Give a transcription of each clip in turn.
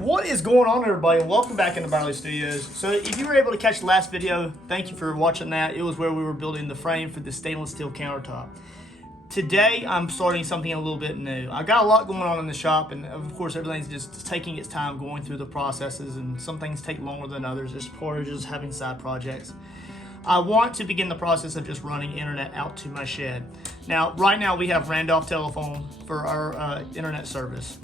What is going on, everybody? Welcome back into Barley Studios. So if you were able to catch the last video, thank you for watching that. It was where we were building the frame for the stainless steel countertop. Today I'm starting something a little bit new. I got a lot going on in the shop, and of course everything's just taking its time going through the processes, and some things take longer than others as part of just having side projects. I want to begin the process of just running internet out to my shed. Now, right now we have Randolph telephone for our internet service.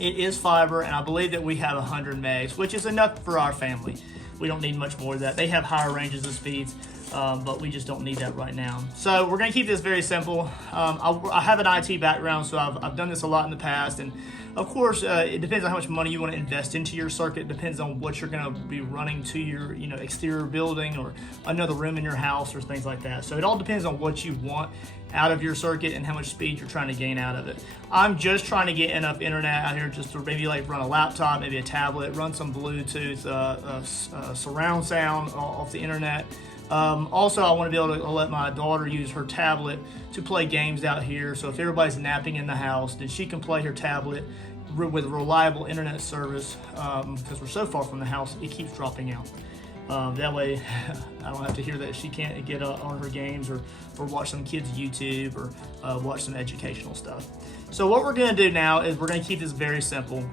It is fiber, and I believe that we have 100 megs, which is enough for our family. We don't need much more of that. They have higher ranges of speeds, but we just don't need that right now. So we're gonna keep this very simple. I have an IT background, so I've done this a lot in the past, and of course, it depends on how much money you want to invest into your circuit. It depends on what you're going to be running to your, exterior building or another room in your house or things like that. So it all depends on what you want out of your circuit and how much speed you're trying to gain out of it. I'm just trying to get enough internet out here just to maybe like run a laptop, maybe a tablet, run some Bluetooth, surround sound off the internet. Also, I want to be able to let my daughter use her tablet to play games out here. So if everybody's napping in the house, then she can play her tablet with reliable internet service, because we're so far from the house, it keeps dropping out. That way, I don't have to hear that she can't get on her games or watch some kids' YouTube or watch some educational stuff. So what we're going to do now is we're going to keep this very simple.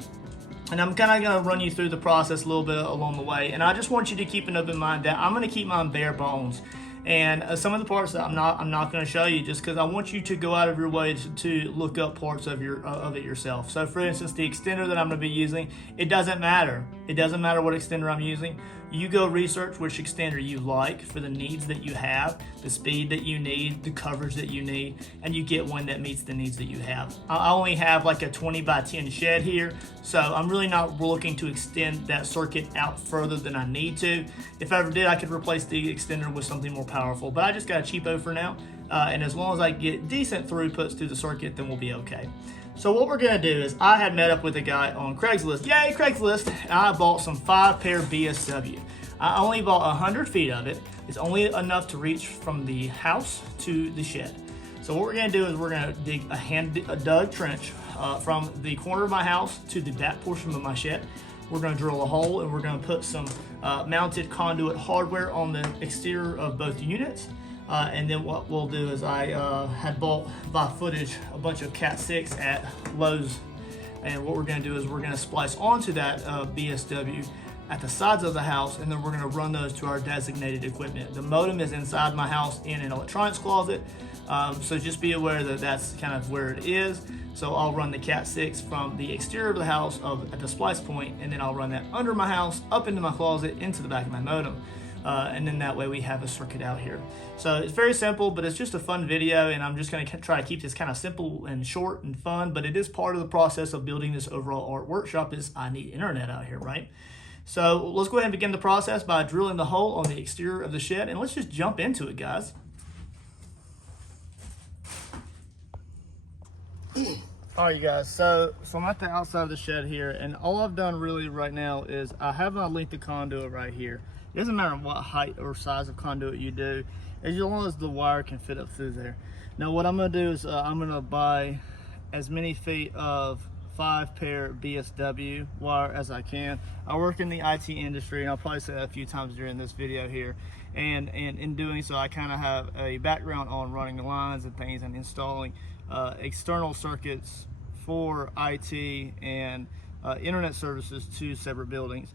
And I'm kind of going to run you through the process a little bit along the way. And I just want you to keep an open mind that I'm going to keep mine bare bones. And some of the parts that I'm not going to show you, just because I want you to go out of your way to look up parts of it yourself. So for instance, the extender that I'm going to be using, it doesn't matter. It doesn't matter what extender I'm using. You go research which extender you like for the needs that you have, the speed that you need, the coverage that you need, and you get one that meets the needs that you have. I only have like a 20 by 10 shed here, so I'm really not looking to extend that circuit out further than I need to. If I ever did, I could replace the extender with something more powerful, but I just got a cheapo for now, and as long as I get decent throughputs through the circuit, then we'll be okay. So what we're gonna do is I had met up with a guy on Craigslist. Yay, Craigslist! And I bought some 5-pair BSW. I only bought 100 feet of it. It's only enough to reach from the house to the shed. So what we're gonna do is we're gonna dig a dug trench from the corner of my house to the back portion of my shed. We're gonna drill a hole, and we're gonna put some mounted conduit hardware on the exterior of both units. And then what we'll do is I had bought by footage a bunch of Cat 6 at Lowe's, and what we're going to do is we're going to splice onto that BSW at the sides of the house, and then we're going to run those to our designated equipment. The modem is inside my house in an electronics closet, so just be aware that that's kind of where it is. So I'll run the Cat 6 from the exterior of the house at the splice point, and then I'll run that under my house, up into my closet, into the back of my modem. And then that way we have a circuit out here. So it's very simple, but it's just a fun video, and I'm just going to try to keep this kind of simple and short and fun, but it is part of the process of building this overall art workshop is I need internet out here, right? So let's go ahead and begin the process by drilling the hole on the exterior of the shed, and let's just jump into it, guys. All right, you guys, so I'm at the outside of the shed here, and all I've done really right now is I have my length of conduit right here. It doesn't matter what height or size of conduit you do, as long as the wire can fit up through there. Now what I'm going to do is I'm going to buy as many feet of 5-pair BSW wire as I can. I work in the IT industry, and I'll probably say that a few times during this video here. And in doing so, I kind of have a background on running the lines and things and installing external circuits for IT and internet services to separate buildings.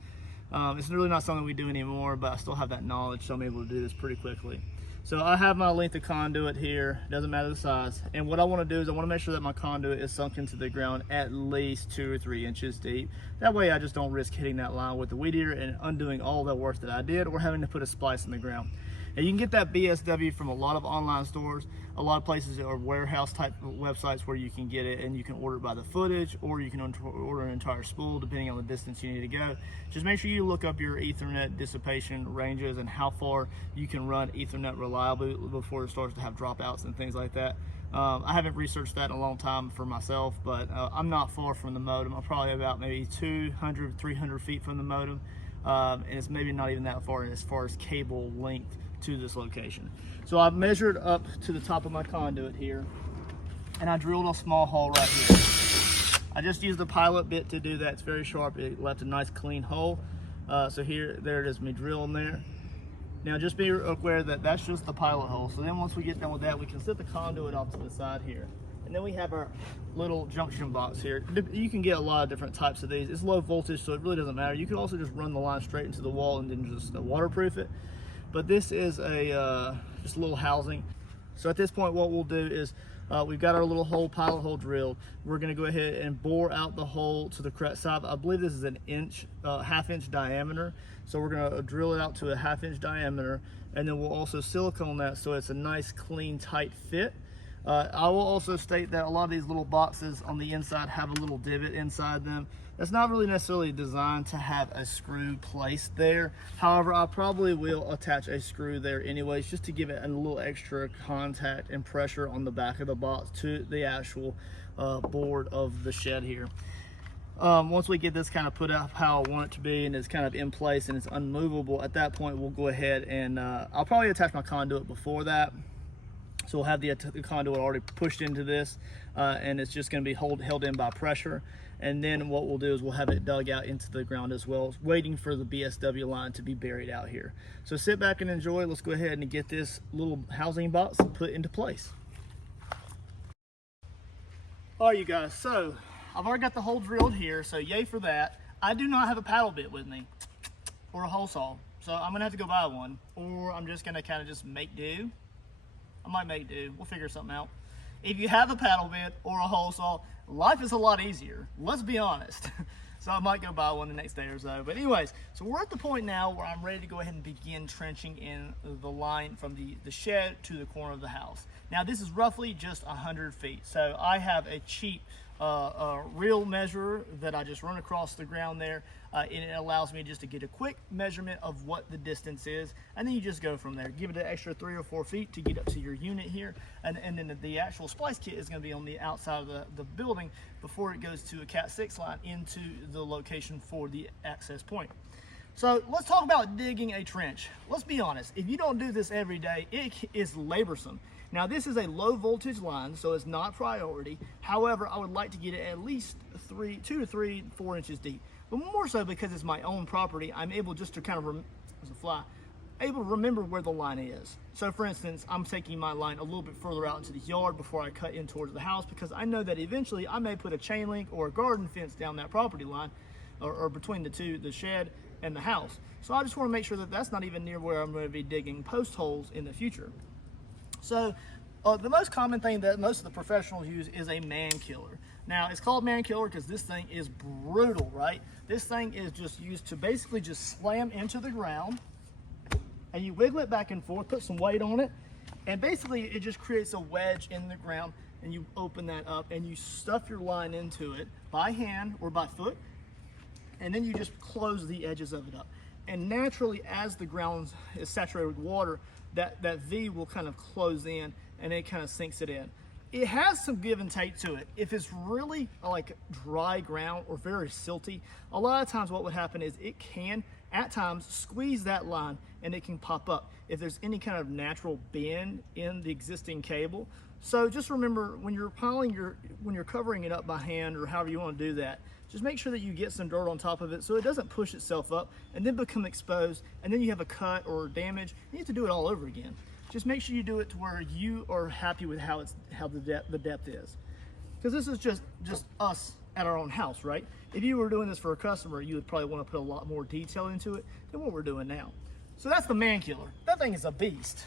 It's really not something we do anymore, but I still have that knowledge, so I'm able to do this pretty quickly. So I have my length of conduit here, doesn't matter the size, and what I want to do is I want to make sure that my conduit is sunk into the ground at least 2 or 3 inches deep. That way I just don't risk hitting that line with the weed eater and undoing all the work that I did, or having to put a splice in the ground. And you can get that BSW from a lot of online stores. A lot of places are warehouse type websites where you can get it, and you can order it by the footage, or you can order an entire spool depending on the distance you need to go. Just make sure you look up your Ethernet dissipation ranges and how far you can run Ethernet reliably before it starts to have dropouts and things like that. I haven't researched that in a long time for myself, but I'm not far from the modem. I'm probably about maybe 200, 300 feet from the modem, and it's maybe not even that far as cable length to this location. So I've measured up to the top of my conduit here, and I drilled a small hole right here. I just used the pilot bit to do that. It's very sharp. It left a nice clean hole. So there it is, me drilling there. Now just be aware that that's just the pilot hole. So then once we get done with that, we can set the conduit off to the side here. And then we have our little junction box here. You can get a lot of different types of these. It's low voltage, so it really doesn't matter. You can also just run the line straight into the wall and then just waterproof it. But this is just a little housing. So at this point, what we'll do is we've got our little pilot hole drilled. We're gonna go ahead and bore out the hole to the correct side. I believe this is an half-inch diameter. So we're gonna drill it out to a half-inch diameter, and then we'll also silicone that so it's a nice, clean, tight fit. I will also state that a lot of these little boxes on the inside have a little divot inside them. It's not really necessarily designed to have a screw placed there. However, I probably will attach a screw there anyways, just to give it a little extra contact and pressure on the back of the box to the actual board of the shed here. Once we get this kind of put up how I want it to be and it's kind of in place and it's unmovable, at that point we'll go ahead and I'll probably attach my conduit before that. So we'll have the conduit already pushed into this and it's just going to be held in by pressure. And then what we'll do is we'll have it dug out into the ground as well, waiting for the BSW line to be buried out here. So sit back and enjoy. Let's go ahead and get this little housing box put into place. All right, you guys, so I've already got the hole drilled here, so yay for that. I do not have a paddle bit with me or a hole saw, so I'm gonna have to go buy one, or I'm just gonna kind of just make do. I might make do. We'll figure something out. If you have a paddle bit or a hole saw, life is a lot easier. Let's be honest. So I might go buy one the next day or so. But anyways, so we're at the point now where I'm ready to go ahead and begin trenching in the line from the shed to the corner of the house. Now this is roughly just 100 feet. So I have a cheap real measurer that I just run across the ground there, and it allows me just to get a quick measurement of what the distance is, and then you just go from there. Give it an extra 3 or 4 feet to get up to your unit here, and then the actual splice kit is going to be on the outside of the building before it goes to a Cat 6 line into the location for the access point. So let's talk about digging a trench. Let's be honest, if you don't do this every day, it is laborsome. Now this is a low voltage line, so it's not priority. However, I would like to get it at least 2 to 3, 4 inches deep. But more so because it's my own property, I'm able just to kind of, able to remember where the line is. So for instance, I'm taking my line a little bit further out into the yard before I cut in towards the house, because I know that eventually I may put a chain link or a garden fence down that property line, or between the shed and the house. So I just want to make sure that that's not even near where I'm going to be digging post holes in the future. So the most common thing that most of the professionals use is a man killer. Now it's called man killer because this thing is brutal, right? This thing is just used to basically just slam into the ground, and you wiggle it back and forth, put some weight on it, and basically it just creates a wedge in the ground, and you open that up and you stuff your line into it by hand or by foot, and then you just close the edges of it up. And naturally, as the ground is saturated with water, that V will kind of close in and it kind of sinks it in. It has some give and take to it. If it's really like dry ground or very silty, a lot of times what would happen is it can at times squeeze that line and it can pop up if there's any kind of natural bend in the existing cable. So just remember, when you're piling when you're covering it up by hand or however you want to do that, just make sure that you get some dirt on top of it so it doesn't push itself up and then become exposed, and then you have a cut or damage. You have to do it all over again. Just make sure you do it to where you are happy with how the depth is, because this is just us at our own house, right? If you were doing this for a customer, you would probably want to put a lot more detail into it than what we're doing now. So that's the man killer. That thing is a beast.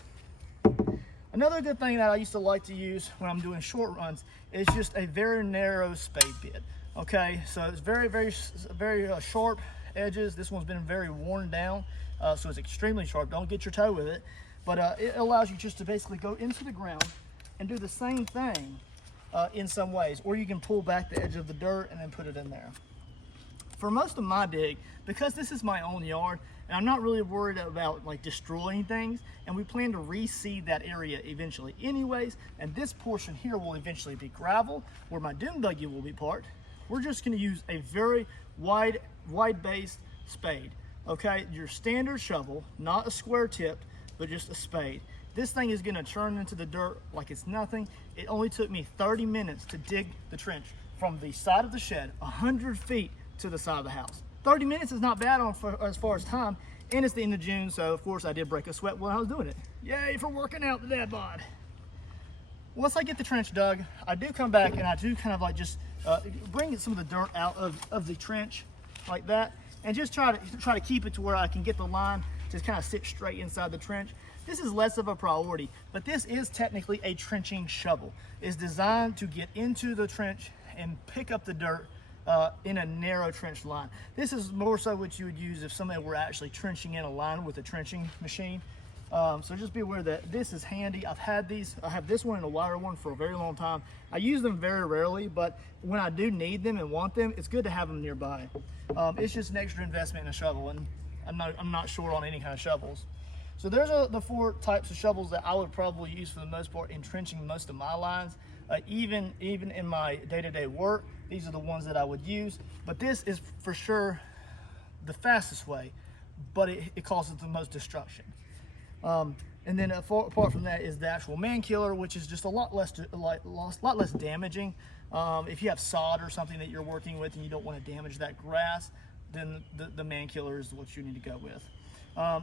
Another good thing that I used to like to use when I'm doing short runs is just a very narrow spade bit. Okay, so it's very sharp edges. This one's been very worn down, so it's extremely sharp. Don't get your toe with it, but it allows you just to basically go into the ground and do the same thing in some ways, or you can pull back the edge of the dirt and then put it in there. For most of my dig, because this is my own yard, and I'm not really worried about like destroying things, and we plan to reseed that area eventually anyways, and this portion here will eventually be gravel where my dune buggy will be parked. We're just going to use a very wide-based spade. Okay, your standard shovel, not a square tip, but just a spade. This thing is going to turn into the dirt like it's nothing. It only took me 30 minutes to dig the trench from the side of the shed 100 feet to the side of the house. 30 minutes is not bad as far as time, and it's the end of June, so of course I did break a sweat while I was doing it. Yay for working out the dad bod. Once I get the trench dug, I do come back and I do kind of like just bring some of the dirt out of the trench like that, and just try to keep it to where I can get the line to kind of sit straight inside the trench. This is less of a priority, but this is technically a trenching shovel. It's designed to get into the trench and pick up the dirt in a narrow trench line. This is more so what you would use if somebody were actually trenching in a line with a trenching machine. So just be aware that this is handy. I've had these, I have this one and a wider one for a very long time. I use them very rarely, but when I do need them and want them, it's good to have them nearby. It's just an extra investment in a shovel, and I'm not short on any kind of shovels. So there's the 4 types of shovels that I would probably use for the most part in trenching most of my lines. Even in my day-to-day work, these are the ones that I would use. But this is for sure the fastest way, but it causes the most destruction. And then apart from that is the actual man killer, which is just a lot less damaging. If you have sod or something that you're working with and you don't want to damage that grass, then the man killer is what you need to go with.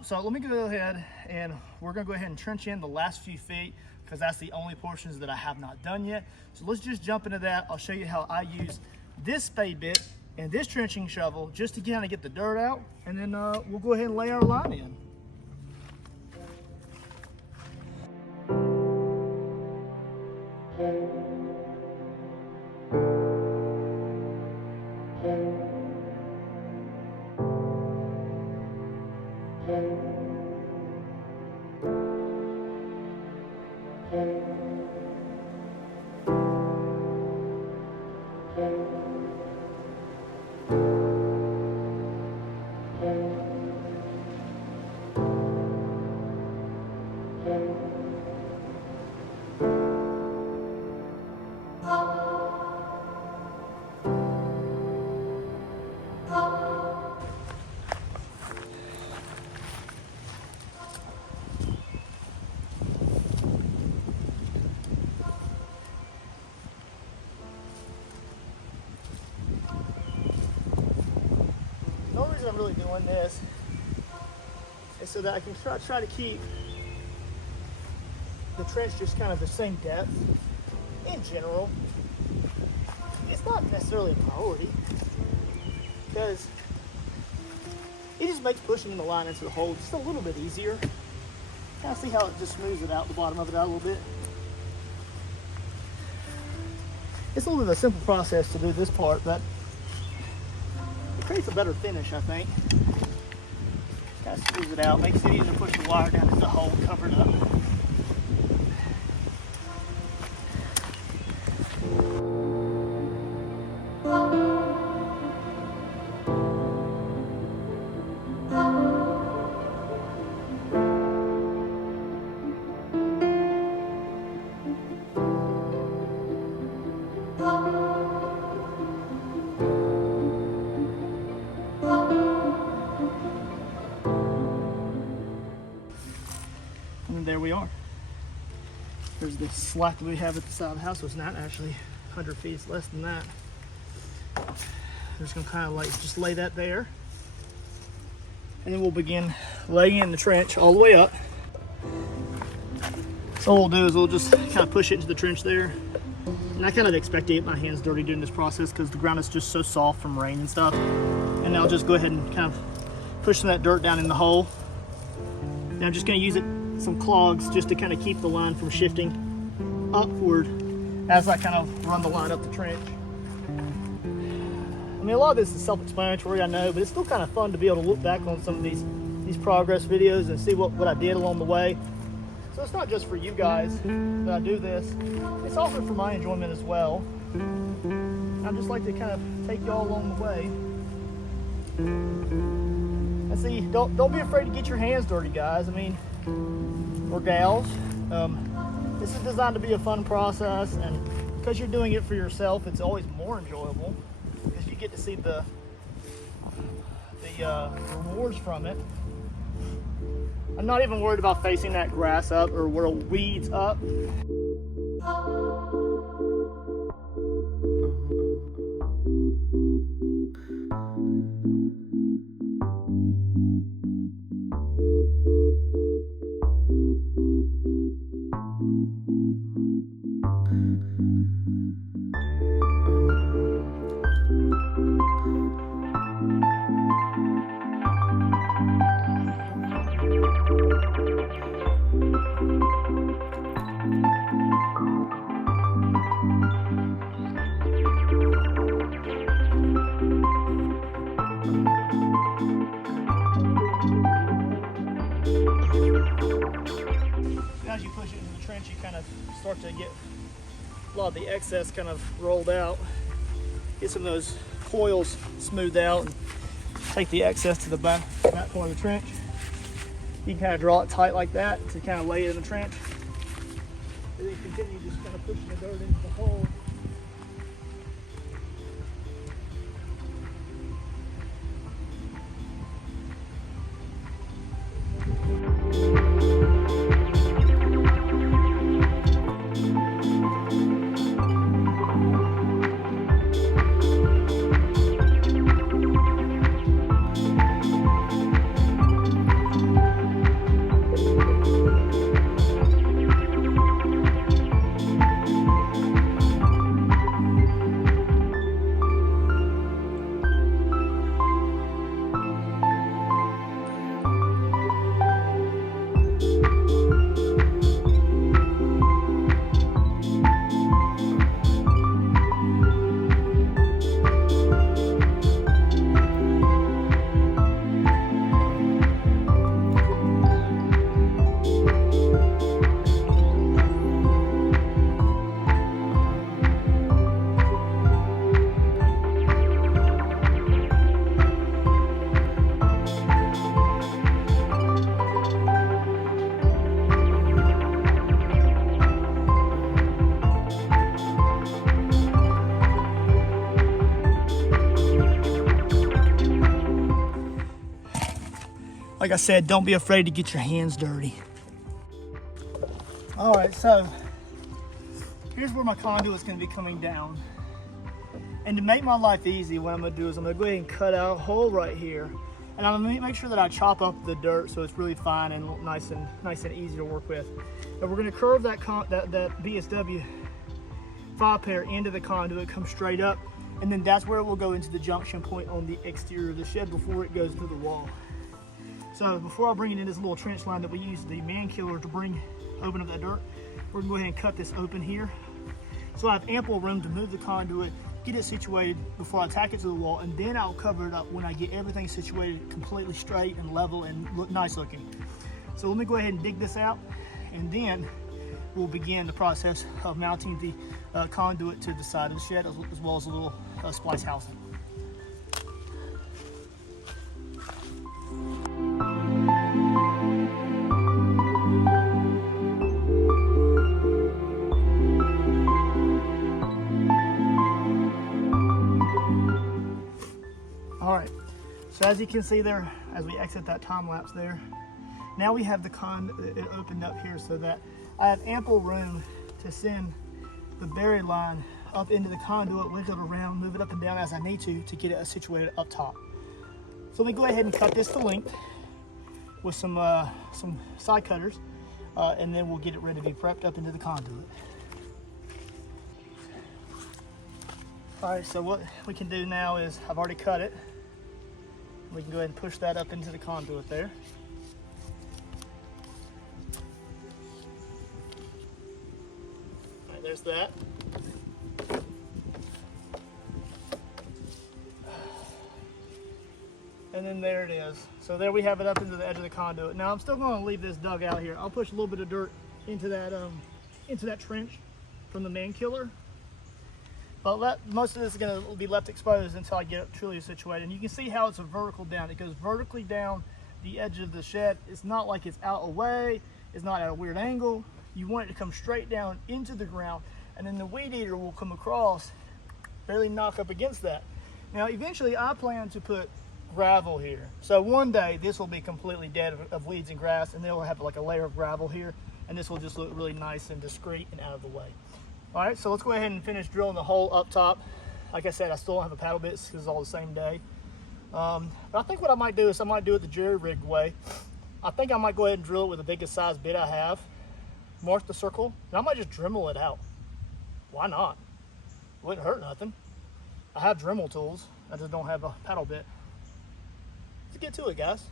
So let me go ahead and we're going to go ahead and trench in the last few feet, because that's the only portions that I have not done yet. So let's just jump into that. I'll show you how I use this spade bit and this trenching shovel just to kind of get the dirt out, and then we'll go ahead and lay our line in. The only reason I'm really doing this is so that I can try to keep the trench just kind of the same depth in general. It's not necessarily a priority, because it just makes pushing the line into the hole just a little bit easier. Kind of see how it just smooths it out, the bottom of it out a little bit. It's a little bit of a simple process to do this part, but it creates a better finish, I think. Kind of smooths it out, makes it easier to push the wire down into the hole, cover it up. And there we are. There's the slack that we have at the side of the house. So it's not actually 100 feet, it's less than that. I'm just gonna kind of like just lay that there. And then we'll begin laying in the trench all the way up. So what we'll do is we'll just kind of push it into the trench there. And I kind of expect to get my hands dirty during this process because the ground is just so soft from rain and stuff. And I'll just go ahead and kind of push some of that dirt down in the hole. And I'm just gonna use some clogs just to kind of keep the line from shifting upward as I kind of run the line up the trench. I mean, a lot of this is self-explanatory, I know, but it's still kind of fun to be able to look back on some of these progress videos and see what I did along the way. So it's not just for you guys that I do this, it's also for my enjoyment as well. I just like to kind of take y'all along the way. And see, don't be afraid to get your hands dirty, guys. I mean, or gals. This is designed to be a fun process, and because you're doing it for yourself, it's always more enjoyable because you get to see the rewards from it. I'm not even worried about facing that grass up or where weeds up. As you push it into the trench, you kind of start to get a lot of the excess kind of rolled out. Get some of those coils smoothed out and take the excess to the back part of the trench. You can kind of draw it tight like that to kind of lay it in the trench. And then continue just kind of pushing the dirt into the hole. Like I said, don't be afraid to get your hands dirty. All right, so here's where my conduit's gonna be coming down. And to make my life easy, what I'm gonna do is I'm gonna go ahead and cut out a hole right here. And I'm gonna make sure that I chop up the dirt so it's really fine and nice and easy to work with. And we're gonna curve that BSW 5-pair into the conduit, come straight up, and then that's where it will go into the junction point on the exterior of the shed before it goes to the wall. So before I bring it in this little trench line that we use the man killer to open up that dirt, we're gonna go ahead and cut this open here. So I have ample room to move the conduit, get it situated before I tack it to the wall, and then I'll cover it up when I get everything situated completely straight and level and look nice looking. So let me go ahead and dig this out, and then we'll begin the process of mounting the conduit to the side of the shed as well as a little splice housing. All right, so as you can see there, as we exit that time lapse there, now we have the conduit opened up here so that I have ample room to send the buried line up into the conduit, wiggle it around, move it up and down as I need to get it situated up top. So let me go ahead and cut this to length with some side cutters, and then we'll get it ready to be prepped up into the conduit. All right, so what we can do now is, I've already cut it. We can go ahead and push that up into the conduit there. All right, there's that. And then there it is. So there we have it up into the edge of the conduit. Now I'm still going to leave this dug out here. I'll push a little bit of dirt into that trench from the man killer. But most of this is going to be left exposed until I get it truly situated. And you can see how it's a vertical down. It goes vertically down the edge of the shed. It's not like it's out away. It's not at a weird angle. You want it to come straight down into the ground. And then the weed eater will come across, barely knock up against that. Now eventually I plan to put gravel here. So one day this will be completely dead of weeds and grass, and then we'll have like a layer of gravel here. And this will just look really nice and discreet and out of the way. All right, so let's go ahead and finish drilling the hole up top Like I said, I still don't have a paddle bits because it's all the same day. But I think what I might do is I might do it the jerry-rigged way. I think I might go ahead and drill it with the biggest size bit I have, mark the circle, and I might just Dremel it out. Why not? Wouldn't hurt nothing. I have Dremel tools, I just don't have a paddle bit. Let's get to it, guys.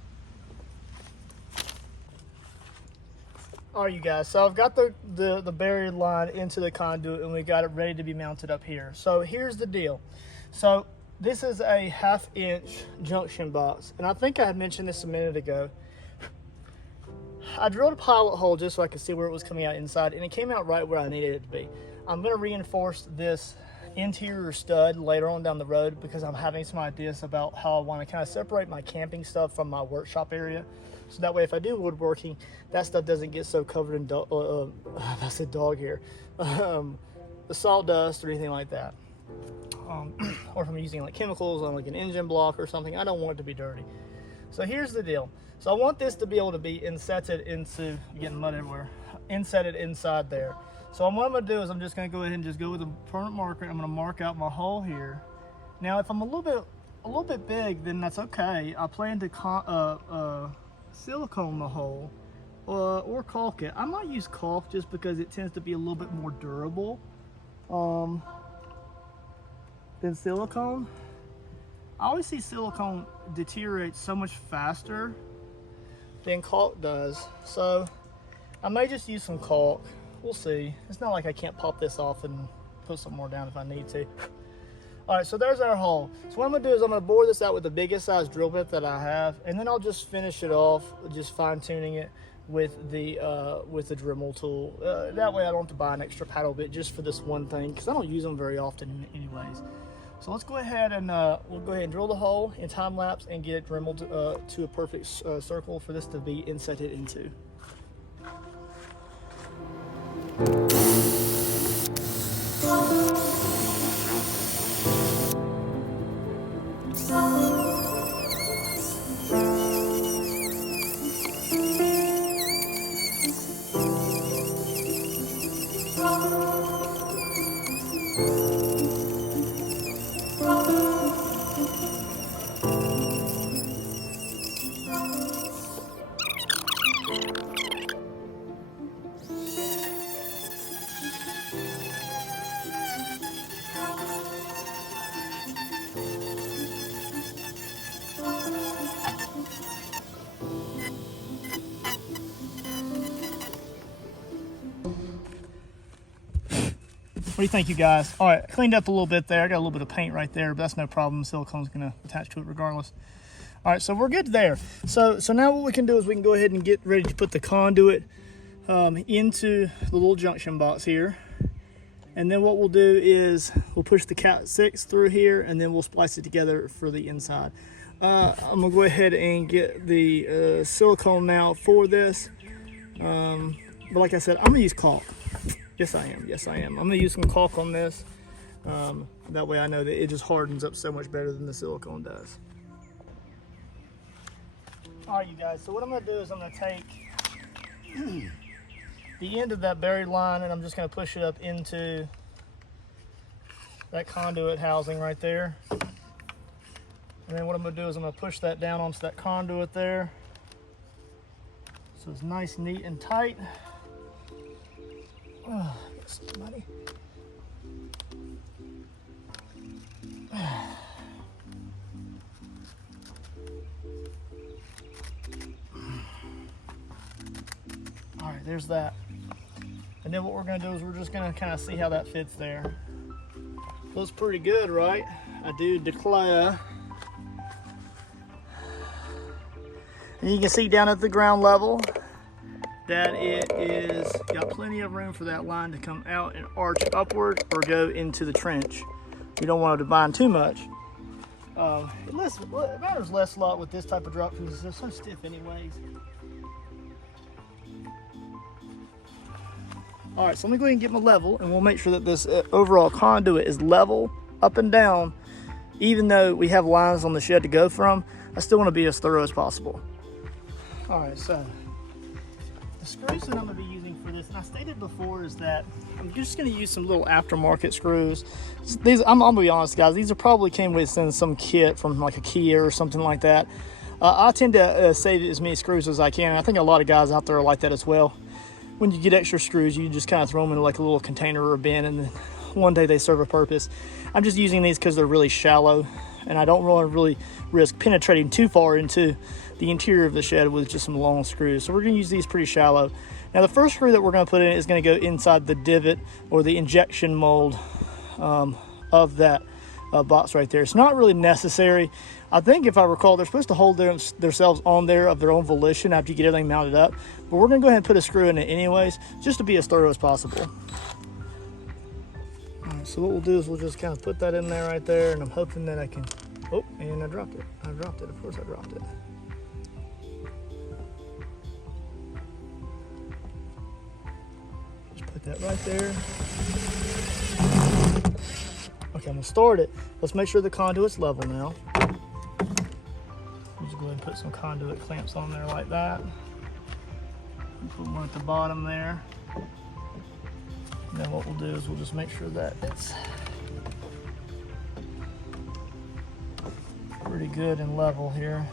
All right, you guys, so I've got the buried line into the conduit and we got it ready to be mounted up here. So here's the deal. So this is a 1/2 inch junction box, and I think I had mentioned this a minute ago. I drilled a pilot hole just so I could see where it was coming out inside, and it came out right where I needed it to be. I'm gonna reinforce this interior stud later on down the road because I'm having some ideas about how I want to kind of separate my camping stuff from my workshop area, so that way if I do woodworking, that stuff doesn't get so covered in I said dog hair, the sawdust or anything like that, or if I'm using like chemicals on like an engine block or something, I don't want it to be dirty. So here's the deal. So I want this to be able to be insetted into, getting mud everywhere, insetted inside there. So what I'm gonna do is I'm just gonna go ahead and just go with a permanent marker. I'm gonna mark out my hole here. Now, if I'm a little bit big, then that's okay. I plan to silicone the hole or caulk it. I might use caulk just because it tends to be a little bit more durable than silicone. I always see silicone deteriorate so much faster than caulk does. So I may just use some caulk. We'll see. It's not like I can't pop this off and put some more down if I need to. All right, so there's our hole. So what I'm gonna do is I'm gonna bore this out with the biggest size drill bit that I have, and then I'll just finish it off, just fine tuning it with the Dremel tool. That way I don't have to buy an extra paddle bit just for this one thing, because I don't use them very often anyways. So let's go ahead and we'll go ahead and drill the hole in time lapse and get it Dremeled to a perfect circle for this to be insetted into. What do you think, you guys? All right, cleaned up a little bit there. I got a little bit of paint right there, but that's no problem. Silicone's gonna attach to it regardless. All right, so we're good there. So now what we can do is we can go ahead and get ready to put the conduit into the little junction box here. And then what we'll do is we'll push the Cat 6 through here, and then we'll splice it together for the inside. I'm gonna go ahead and get the silicone now for this. But like I said, I'm gonna use caulk. Yes, I am. Yes, I am. I'm gonna use some caulk on this. That way I know that it just hardens up so much better than the silicone does. All right, you guys, so what I'm gonna do is I'm gonna take the end of that buried line and I'm just gonna push it up into that conduit housing right there. And then what I'm gonna do is I'm gonna push that down onto that conduit there. So it's nice, neat, and tight. Oh, somebody. All right, there's that. And then what we're gonna do is we're just gonna kind of see how that fits there. Looks pretty good, right? I do declare. And you can see down at the ground level that it is got plenty of room for that line to come out and arch upward or go into the trench. You don't want to bind too much. It matters less a lot with this type of drop because they're so stiff anyways. All right, so let me go ahead and get my level and we'll make sure that this overall conduit is level up and down. Even though we have lines on the shed to go from, I still want to be as thorough as possible. All right, so The screws that I'm going to be using for this, and I stated before, is that I'm just going to use some little aftermarket screws. These, I'm going to be honest, guys, these are probably came with some kit from like a Kia or something like that. I tend to save as many screws as I can, and I think a lot of guys out there are like that as well. When you get extra screws, you just kind of throw them into like a little container or a bin, and then one day they serve a purpose. I'm just using these because they're really shallow, and I don't really risk penetrating too far into the interior of the shed with just some long screws. So we're going to use these pretty shallow. Now the first screw that we're going to put in is going to go inside the divot or the injection mold of that box right there. It's not really necessary. I think if I recall, they're supposed to hold themselves on there of their own volition after you get everything mounted up. But we're going to go ahead and put a screw in it anyways, just to be as thorough as possible. All right, so what we'll do is we'll just kind of put that in there right there, and I'm hoping that I can, oh, and I dropped it. Of course I dropped it. Just put that right there. Okay, I'm gonna start it. Let's make sure the conduit's level now. Just go ahead and put some conduit clamps on there like that. Put one at the bottom there. And then what we'll do is we'll just make sure that it's pretty good and level here.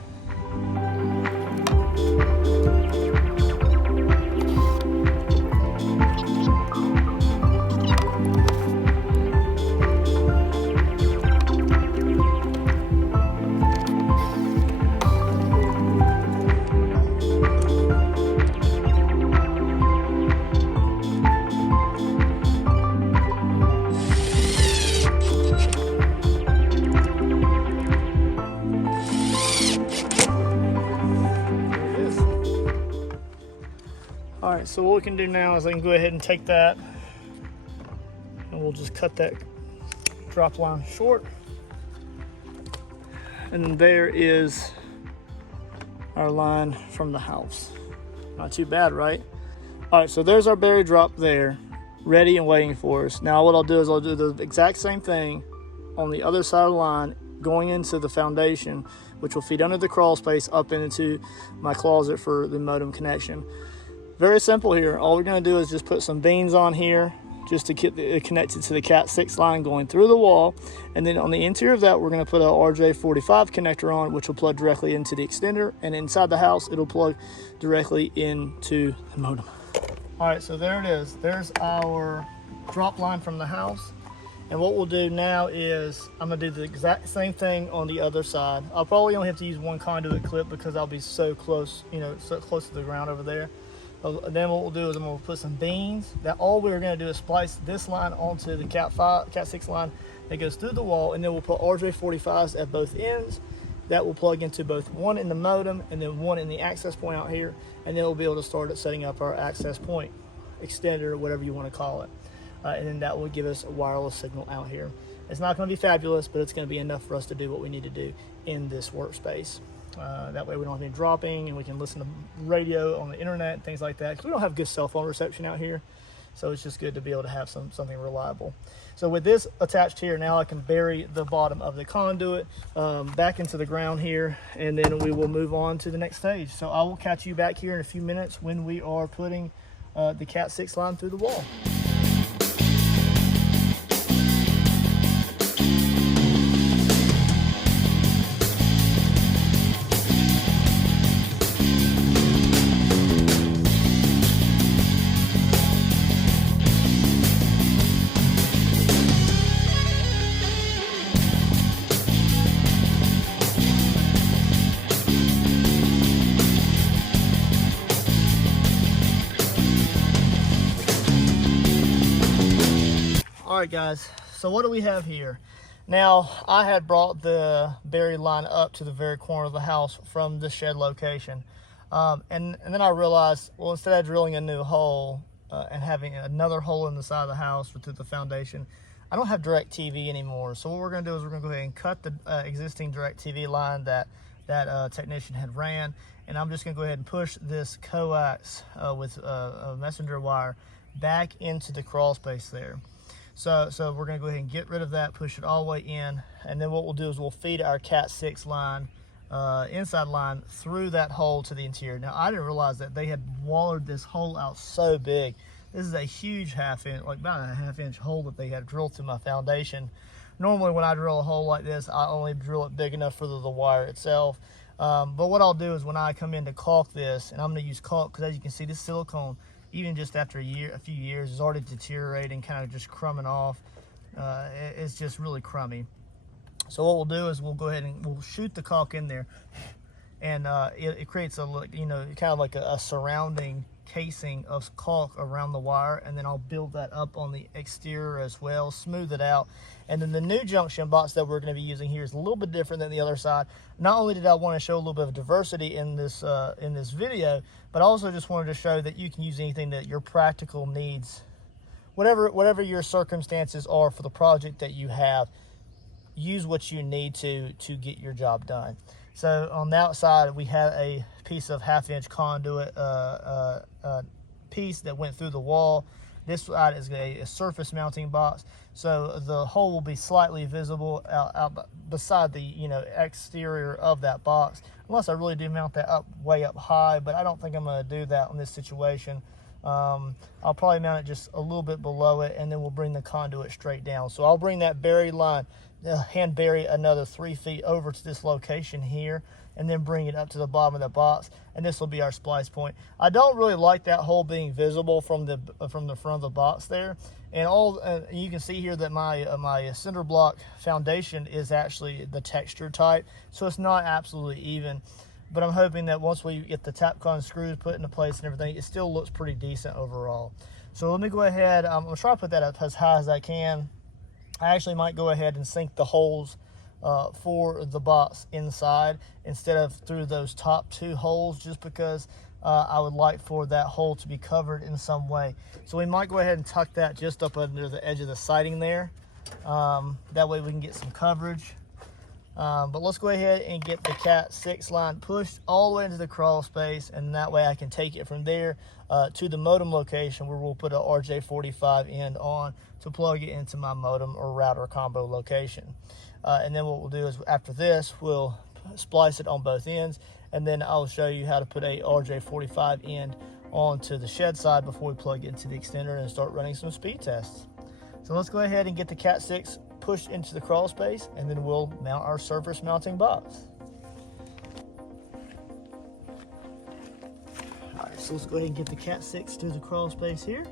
All right, so what we can do now is I can go ahead and take that and we'll just cut that drop line short. And then there is our line from the house. Not too bad, right? All right, so there's our berry drop there, ready and waiting for us. Now what I'll do is I'll do the exact same thing on the other side of the line, going into the foundation, which will feed under the crawl space up into my closet for the modem connection. Very simple here. All we're going to do is just put some beans on here just to get it connected to the Cat 6 line going through the wall. And then on the interior of that, we're going to put a RJ45 connector on, which will plug directly into the extender. And inside the house, it'll plug directly into the modem. All right, so there it is. There's our drop line from the house. And what we'll do now is I'm going to do the exact same thing on the other side. I'll probably only have to use one conduit clip because I'll be so close, so close to the ground over there. Then what we'll do is I'm going to put some beans. That all we're going to do is splice this line onto the Cat 6 line that goes through the wall, and then we'll put RJ45s at both ends. That will plug into both one in the modem and then one in the access point out here, and then we'll be able to start setting up our access point extender, whatever you want to call it. And then that will give us a wireless signal out here. It's not going to be fabulous, but it's going to be enough for us to do what we need to do in this workspace. That way we don't have any dropping, and we can listen to radio on the internet and things like that, because we don't have good cell phone reception out here. So it's just good to be able to have something reliable. So with this attached here, now I can bury the bottom of the conduit back into the ground here, and then we will move on to the next stage. So I will catch you back here in a few minutes when we are putting the Cat 6 line through the wall. All right, guys, so what do we have here? Now, I had brought the berry line up to the very corner of the house from the shed location. And then I realized, well, instead of drilling a new hole and having another hole in the side of the house through the foundation, I don't have direct TV anymore. So what we're going to do is we're going to go ahead and cut the existing direct TV line that technician had ran. And I'm just going to go ahead and push this coax with a messenger wire back into the crawl space there. So we're going to go ahead and get rid of that, push it all the way in, and then what we'll do is we'll feed our Cat 6 line inside line through that hole to the interior. Now I didn't realize that they had wallered this hole out so big. This is a huge half-inch, like about a half-inch hole that they had drilled through my foundation. Normally when I drill a hole like this, I only drill it big enough for the wire itself. But what I'll do is when I come in to caulk this, and I'm going to use caulk because as you can see, this silicone, even just after a few years, is already deteriorating, kind of just crumbing off. It's just really crummy. So what we'll do is we'll go ahead and we'll shoot the caulk in there, and it creates a look, you know, kind of like a surrounding casing of caulk around the wire, and then I'll build that up on the exterior as well, smooth it out. And then the new junction box that we're going to be using here is a little bit different than the other side. Not only did I want to show a little bit of diversity in this video, but I also just wanted to show that you can use anything that your practical needs, whatever your circumstances are for the project that you have, use what you need to get your job done. So on the outside, we had a piece of half-inch conduit piece that went through the wall. This side is a surface mounting box, so the hole will be slightly visible out beside the exterior of that box, unless I really do mount that way up high. But I don't think I'm going to do that in this situation. I'll probably mount it just a little bit below it, and then we'll bring the conduit straight down. So I'll bring that buried line, hand bury another 3 feet over to this location here, and then bring it up to the bottom of the box, and this will be our splice point. I don't really like that hole being visible from the front of the box there. And you can see here that my cinder block foundation is actually the texture type, so it's not absolutely even. But I'm hoping that once we get the Tapcon screws put into place and everything, it still looks pretty decent overall. So let me go ahead, I'm gonna try to put that up as high as I can. I actually might go ahead and sink the holes for the box inside instead of through those top 2 holes, just because I would like for that hole to be covered in some way. So we might go ahead and tuck that just up under the edge of the siding there. That way we can get some coverage. But let's go ahead and get the Cat 6 line pushed all the way into the crawl space, and that way I can take it from there to the modem location, where we'll put a RJ45 end on to plug it into my modem or router combo location. And then what we'll do is after this, we'll splice it on both ends, and then I'll show you how to put a RJ45 end onto the shed side before we plug it into the extender and start running some speed tests. So let's go ahead and get the Cat 6 pushed into the crawl space, and then we'll mount our surface mounting box. All right, so let's go ahead and get the Cat 6 to the crawl space here.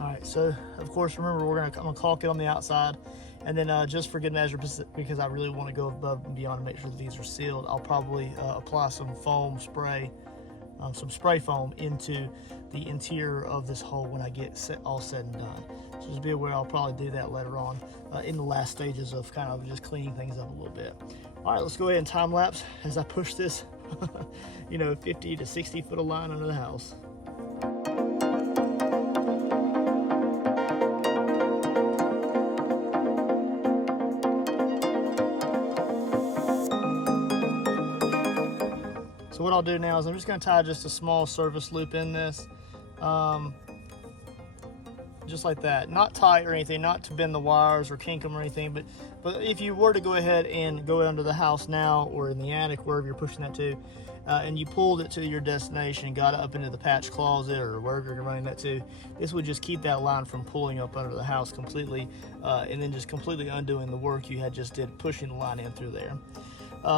All right, so of course, remember I'm gonna caulk it on the outside, and then just for good measure, because I really want to go above and beyond to make sure that these are sealed, I'll probably apply some foam spray, some spray foam into the interior of this hole when I get all said and done. So just be aware, I'll probably do that later on in the last stages of kind of just cleaning things up a little bit. All right, let's go ahead and time lapse as I push this 50 to 60 foot of line under the house. So what I'll do now is I'm just going to tie just a small service loop in this, just like that. Not tight or anything, not to bend the wires or kink them or anything, but if you were to go ahead and go under the house now or in the attic, wherever you're pushing that to, and you pulled it to your destination, got it up into the patch closet or wherever you're running that to, this would just keep that line from pulling up under the house completely, and then just completely undoing the work you had just did pushing the line in through there.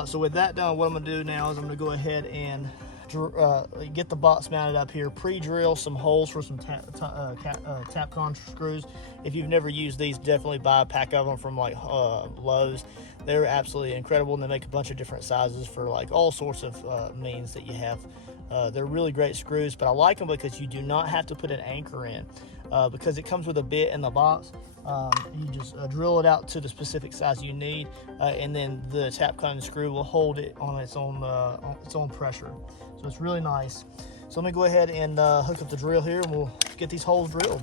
So with that done, what I'm going to do now is I'm going to go ahead and get the box mounted up here, pre-drill some holes for some Tapcon screws. If you've never used these, definitely buy a pack of them from like Lowe's. They're absolutely incredible, and they make a bunch of different sizes for like all sorts of means that you have. They're really great screws, but I like them because you do not have to put an anchor in, because it comes with a bit in the box. You just drill it out to the specific size you need, and then the Tapcon screw will hold it on its own pressure. So it's really nice. So let me go ahead and hook up the drill here, and we'll get these holes drilled.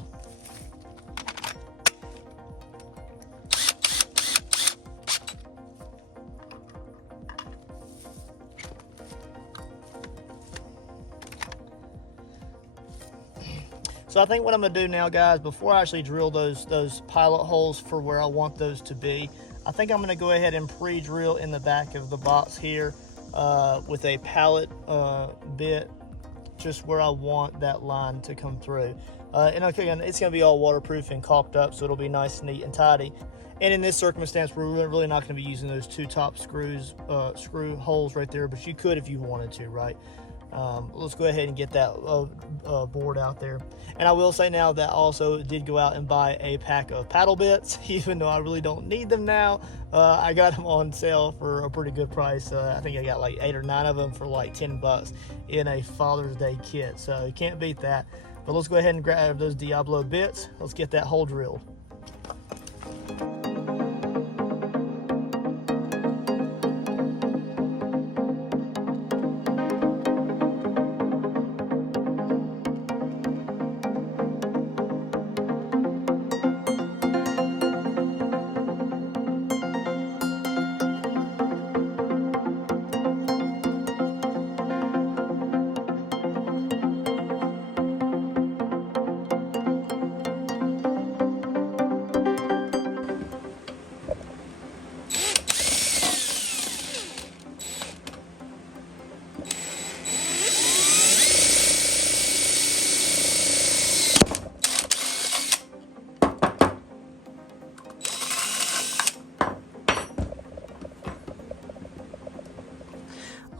So So I think what I'm gonna do now, guys, before I actually drill those pilot holes for where I want those to be, I think I'm gonna go ahead and pre-drill in the back of the box here with a pallet bit, just where I want that line to come through. And again, it's gonna be all waterproof and caulked up, so it'll be nice, neat, and tidy. And in this circumstance, we're really not gonna be using those two top screw holes right there, but you could if you wanted to, right? Let's go ahead and get that board out there. And I will say now that I also did go out and buy a pack of paddle bits, even though I really don't need them now. I got them on sale for a pretty good price. I think I got like 8 or 9 of them for like 10 bucks in a Father's Day kit, so you can't beat that. But let's go ahead and grab those Diablo bits. Let's get that hole drilled.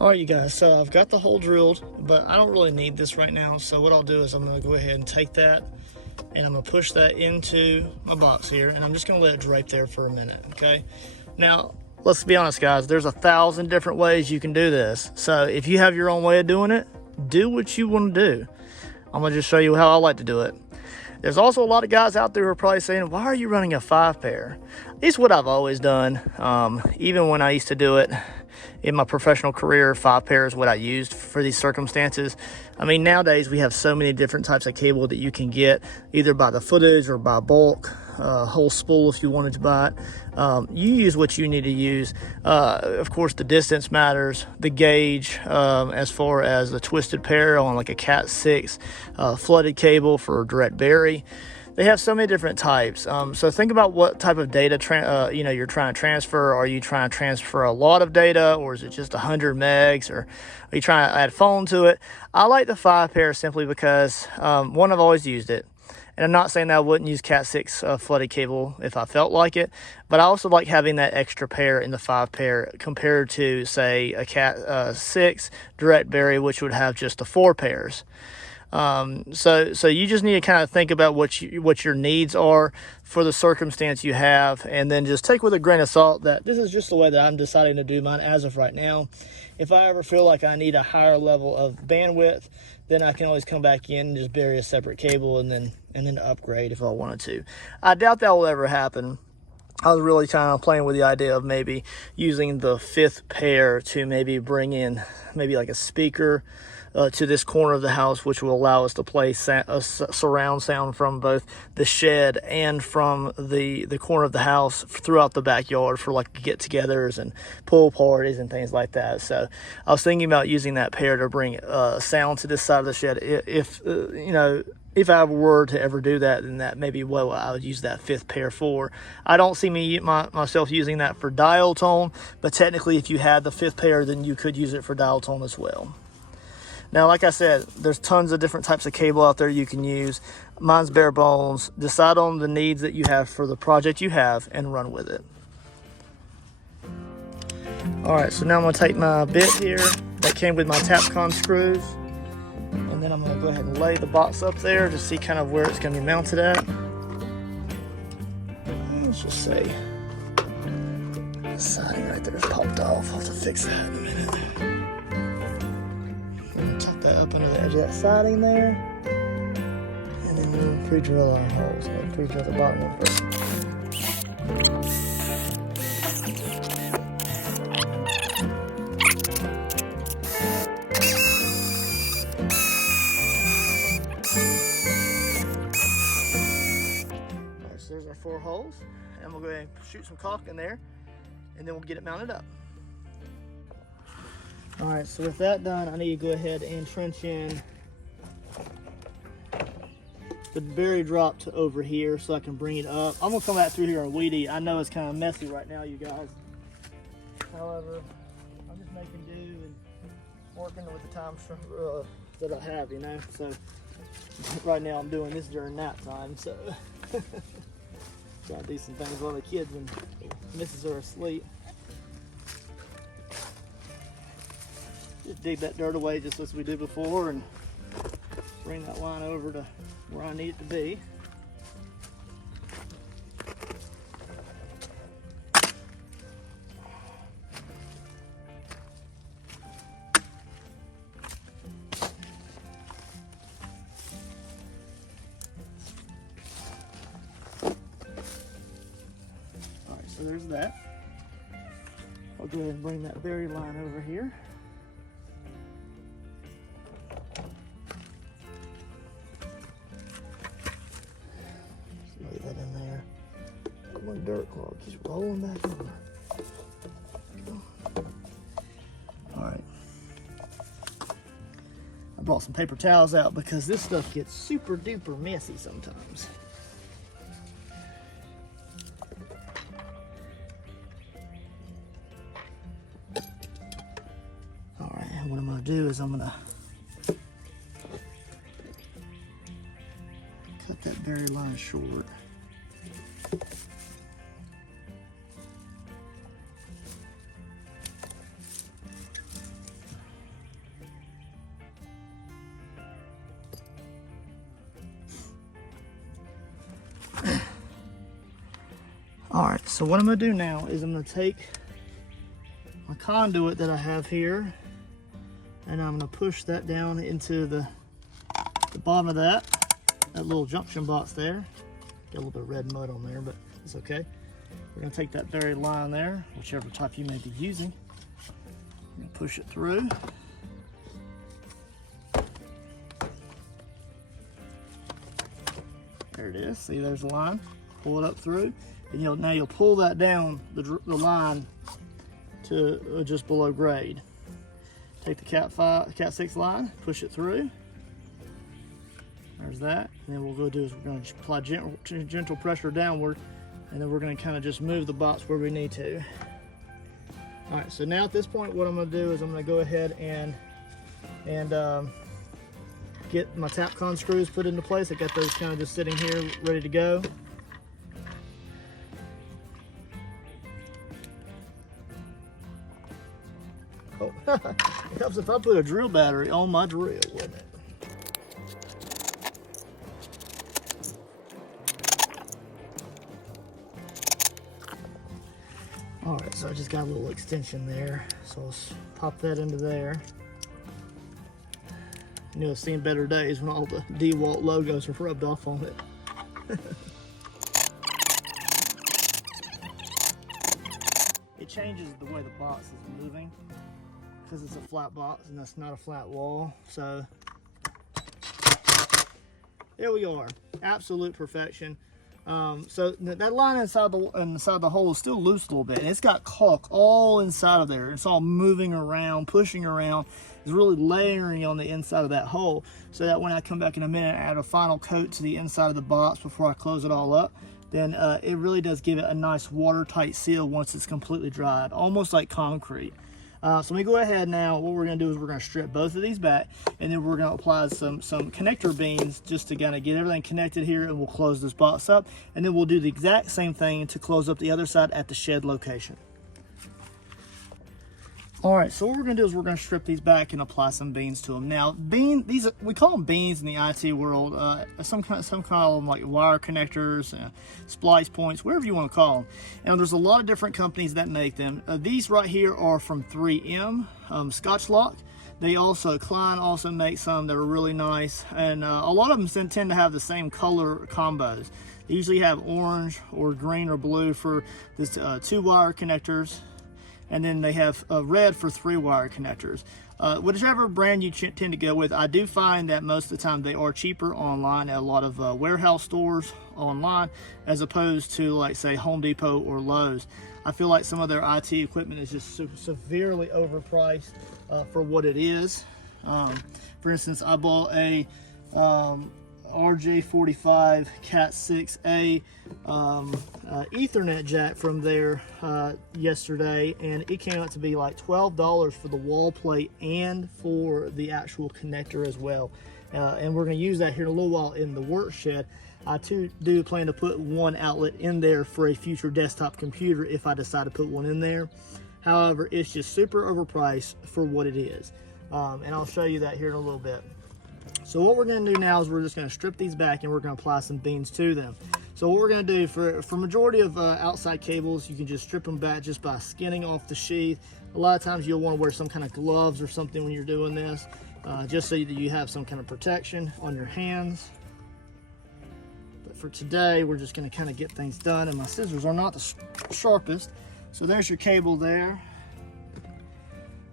All right, you guys, so I've got the hole drilled, but I don't really need this right now. So what I'll do is I'm gonna go ahead and take that and I'm gonna push that into my box here, and I'm just gonna let it drape there for a minute, okay? Now, let's be honest, guys, there's 1,000 different ways you can do this. So if you have your own way of doing it, do what you wanna do. I'm gonna just show you how I like to do it. There's also a lot of guys out there who are probably saying, why are you running a 5-pair? It's what I've always done. Even when I used to do it in my professional career, 5-pair is what I used for these circumstances. I mean, nowadays we have so many different types of cable that you can get, either by the footage or by bulk, whole spool if you wanted to buy it. You use what you need to use. Of course, the distance matters, the gauge, as far as the twisted pair on like a Cat 6 flooded cable for direct bury. They have so many different types. So think about what type of data you're trying to transfer. Are you trying to transfer a lot of data, or is it just 100 megs, or are you trying to add phone to it? I like the 5-pair simply because, one, I've always used it. And I'm not saying that I wouldn't use Cat 6 flooded cable if I felt like it, but I also like having that extra pair in the 5-pair compared to, say, a Cat 6 direct bury, which would have just the 4 pairs. So you just need to kind of think about what your needs are for the circumstance you have, and then just take with a grain of salt that this is just the way that I'm deciding to do mine as of right now. If I ever feel like I need a higher level of bandwidth, then I can always come back in and just bury a separate cable and then upgrade if I wanted to. I doubt that will ever happen. I was really kind of playing with the idea of maybe using the 5th pair to maybe bring in maybe like a speaker to this corner of the house, which will allow us to play surround sound from both the shed and from the corner of the house throughout the backyard for like get-togethers and pool parties and things like that. So I was thinking about using that pair to bring sound to this side of the shed. If I were to ever do that, then that may be what I would use that 5th pair for. I don't see myself using that for dial tone, but technically if you had the 5th pair, then you could use it for dial tone as well. Now, like I said, there's tons of different types of cable out there you can use. Mine's bare bones. Decide on the needs that you have for the project you have and run with it. All right, so now I'm gonna take my bit here that came with my Tapcon screws, and then I'm gonna go ahead and lay the box up there to see kind of where it's gonna be mounted at. Let's just say the siding right there is popped off. I'll have to fix that in a minute. Tuck that up under the edge of that siding there, and then we'll pre-drill our holes. We'll pre-drill the bottom one first. Alright, so there's our 4 holes, and we'll go ahead and shoot some caulk in there, and then we'll get it mounted up. All right, so with that done, I need to go ahead and trench in the berry drop to over here so I can bring it up. I'm gonna come back through here and weed eat. I know it's kind of messy right now, you guys. However, I'm just making do and working with the time that I have, you know. So right now I'm doing this during nap time, so trying to do some things while the kids and missus are asleep. Just dig that dirt away just as we did before and bring that line over to where I need it to be. Alright, so there's that. I'll go ahead and bring that berry line over here. Dirt clog keeps rolling back over. Alright. I brought some paper towels out because this stuff gets super duper messy sometimes. Alright, and what I'm going to do is I'm going to cut that berry line short. Alright, so what I'm going to do now is I'm going to take my conduit that I have here and I'm going to push that down into the bottom of that little junction box there. Got a little bit of red mud on there, but it's okay. We're going to take that very line there, whichever type you may be using. I'm going to push it through. There it is. See, there's the line. Pull it up through. And now you'll pull that down the line to just below grade. Take the Cat 6 line, push it through. There's that. And then what we'll go do is we're going to apply gentle pressure downward, and then we're going to kind of just move the box where we need to. All right. So now at this point, what I'm going to do is I'm going to go ahead and get my Tapcon screws put into place. I got those kind of just sitting here ready to go. Oh, it helps if I put a drill battery on my drill, wouldn't it? All right, so I just got a little extension there, so I'll pop that into there. I've seen better days when all the DeWalt logos are rubbed off on it. It changes the way the box is moving because it's a flat box and that's not a flat wall. So there we are, absolute perfection. So that line inside the hole is still loose a little bit, and it's got caulk all inside of there. It's all moving around, pushing around. It's really layering on the inside of that hole, so that when I come back in a minute and add a final coat to the inside of the box before I close it all up, then it really does give it a nice watertight seal once it's completely dried, almost like concrete. So let me go ahead now. What we're going to do is we're going to strip both of these back, and then we're going to apply some connector beans just to kind of get everything connected here, and we'll close this box up, and then we'll do the exact same thing to close up the other side at the shed location. All right, so what we're going to do is we're going to strip these back and apply some beans to them. Now, we call them beans in the IT world. Some call them like wire connectors, splice points, whatever you want to call them. And there's a lot of different companies that make them. These right here are from 3M, Scotch Lock. Klein also makes some that are really nice, and a lot of them tend to have the same color combos. They usually have orange or green or blue for this 2-wire connectors, and then they have red for 3-wire connectors. Whichever brand you tend to go with, I do find that most of the time they are cheaper online at a lot of warehouse stores online, as opposed to, like, say, Home Depot or Lowe's. I feel like some of their IT equipment is just severely overpriced for what it is. For instance, I bought a RJ45 Cat6A Ethernet jack from there yesterday, and it came out to be like $12 for the wall plate and for the actual connector as well. And we're going to use that here in a little while in the work shed. I too do plan to put one outlet in there for a future desktop computer if I decide to put one in there. However, it's just super overpriced for what it is. And I'll show you that here in a little bit. So what we're going to do now is we're just going to strip these back and we're going to apply some beans to them. So what we're going to do for majority of outside cables, you can just strip them back just by skinning off the sheath. A lot of times you'll want to wear some kind of gloves or something when you're doing this, just so that you have some kind of protection on your hands. But for today, we're just going to kind of get things done, and my scissors are not the sharpest. So there's your cable there.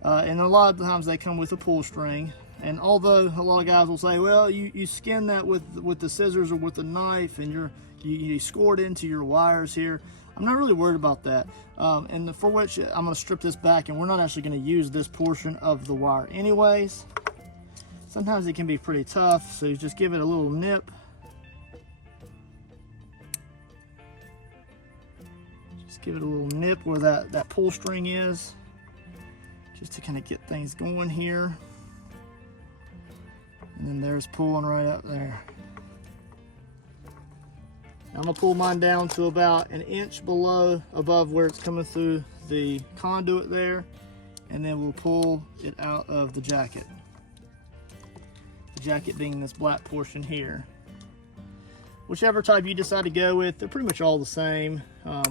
And a lot of times they come with a pull string. And although a lot of guys will say, well, you skin that with the scissors or with a knife, and you score it into your wires here, I'm not really worried about that. And for which I'm going to strip this back, and we're not actually going to use this portion of the wire anyways. Sometimes it can be pretty tough, so you just give it a little nip. Just give it a little nip where that pull string is, just to kind of get things going here. And then there's pulling right up there. I'm gonna pull mine down to about an inch above where it's coming through the conduit there, and then we'll pull it out of the jacket. The jacket being this black portion here. Whichever type you decide to go with, they're pretty much all the same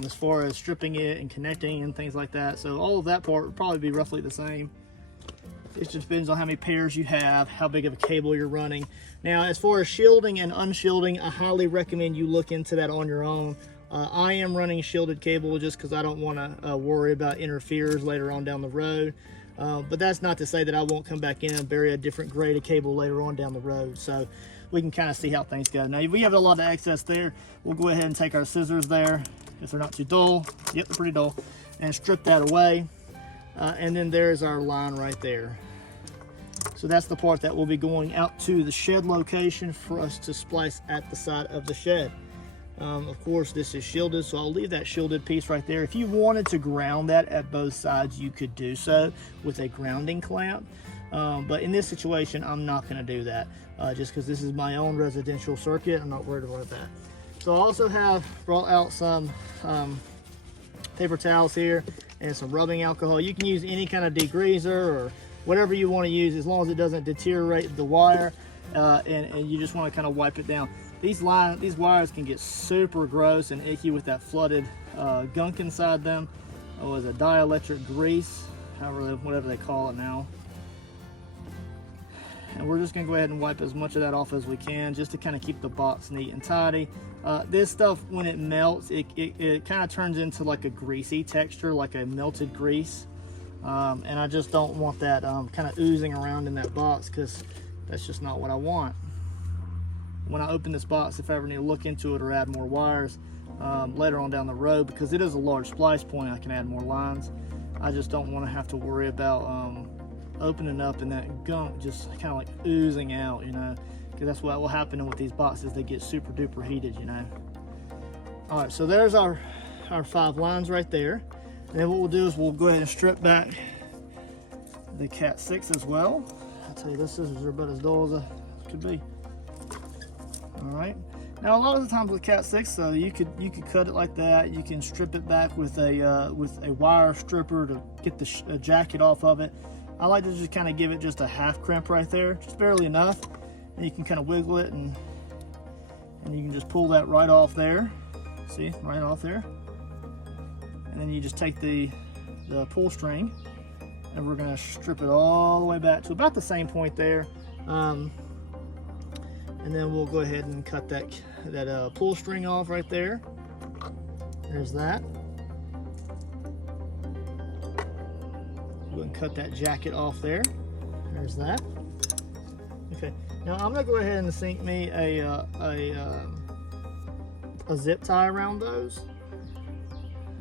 as far as stripping it and connecting and things like that. So all of that part would probably be roughly the same. It just depends on how many pairs you have, how big of a cable you're running. Now, as far as shielding and unshielding, I highly recommend you look into that on your own. I am running shielded cable just because I don't want to worry about interferes later on down the road. But that's not to say that I won't come back in and bury a different grade of cable later on down the road. So we can kind of see how things go. Now, if we have a lot of excess there, we'll go ahead and take our scissors there, if they're not too dull. Yep, they're pretty dull. And strip that away. And then there's our line right there. So that's the part that will be going out to the shed location for us to splice at the side of the shed. Of course, this is shielded, so I'll leave that shielded piece right there. If you wanted to ground that at both sides, you could do so with a grounding clamp. But in this situation, I'm not going to do that, just because this is my own residential circuit. I'm not worried about that. So I also have brought out some paper towels here and some rubbing alcohol. You can use any kind of degreaser or whatever you want to use, as long as it doesn't deteriorate the wire, and you just want to kind of wipe it down. These wires can get super gross and icky with that flooded gunk inside them. Oh, is it dielectric grease, whatever they call it now. And we're just going to go ahead and wipe as much of that off as we can, just to kind of keep the box neat and tidy. This stuff, when it melts, it kind of turns into like a greasy texture, like a melted grease. And I just don't want that kind of oozing around in that box, because that's just not what I want. When I open this box, if I ever need to look into it or add more wires later on down the road, because it is a large splice point, I can add more lines. I just don't want to have to worry about opening up and that gunk just kind of like oozing out, you know, because that's what will happen with these boxes. They get super duper heated, you know. All right, so there's our 5 lines right there. And then what we'll do is we'll go ahead and strip back the Cat 6 as well. I tell you, those scissors are about as dull as they could be. All right. Now, a lot of the times with Cat 6, though, you could cut it like that. You can strip it back with a wire stripper to get the jacket off of it. I like to just kind of give it just a half crimp right there, just barely enough. And you can kind of wiggle it, and you can just pull that right off there. See, right off there. And then you just take the pull string, and we're going to strip it all the way back to about the same point there. And then we'll go ahead and cut that pull string off right there. There's that. Go and cut that jacket off there. There's that. Okay. Now I'm going to go ahead and sink me a zip tie around those.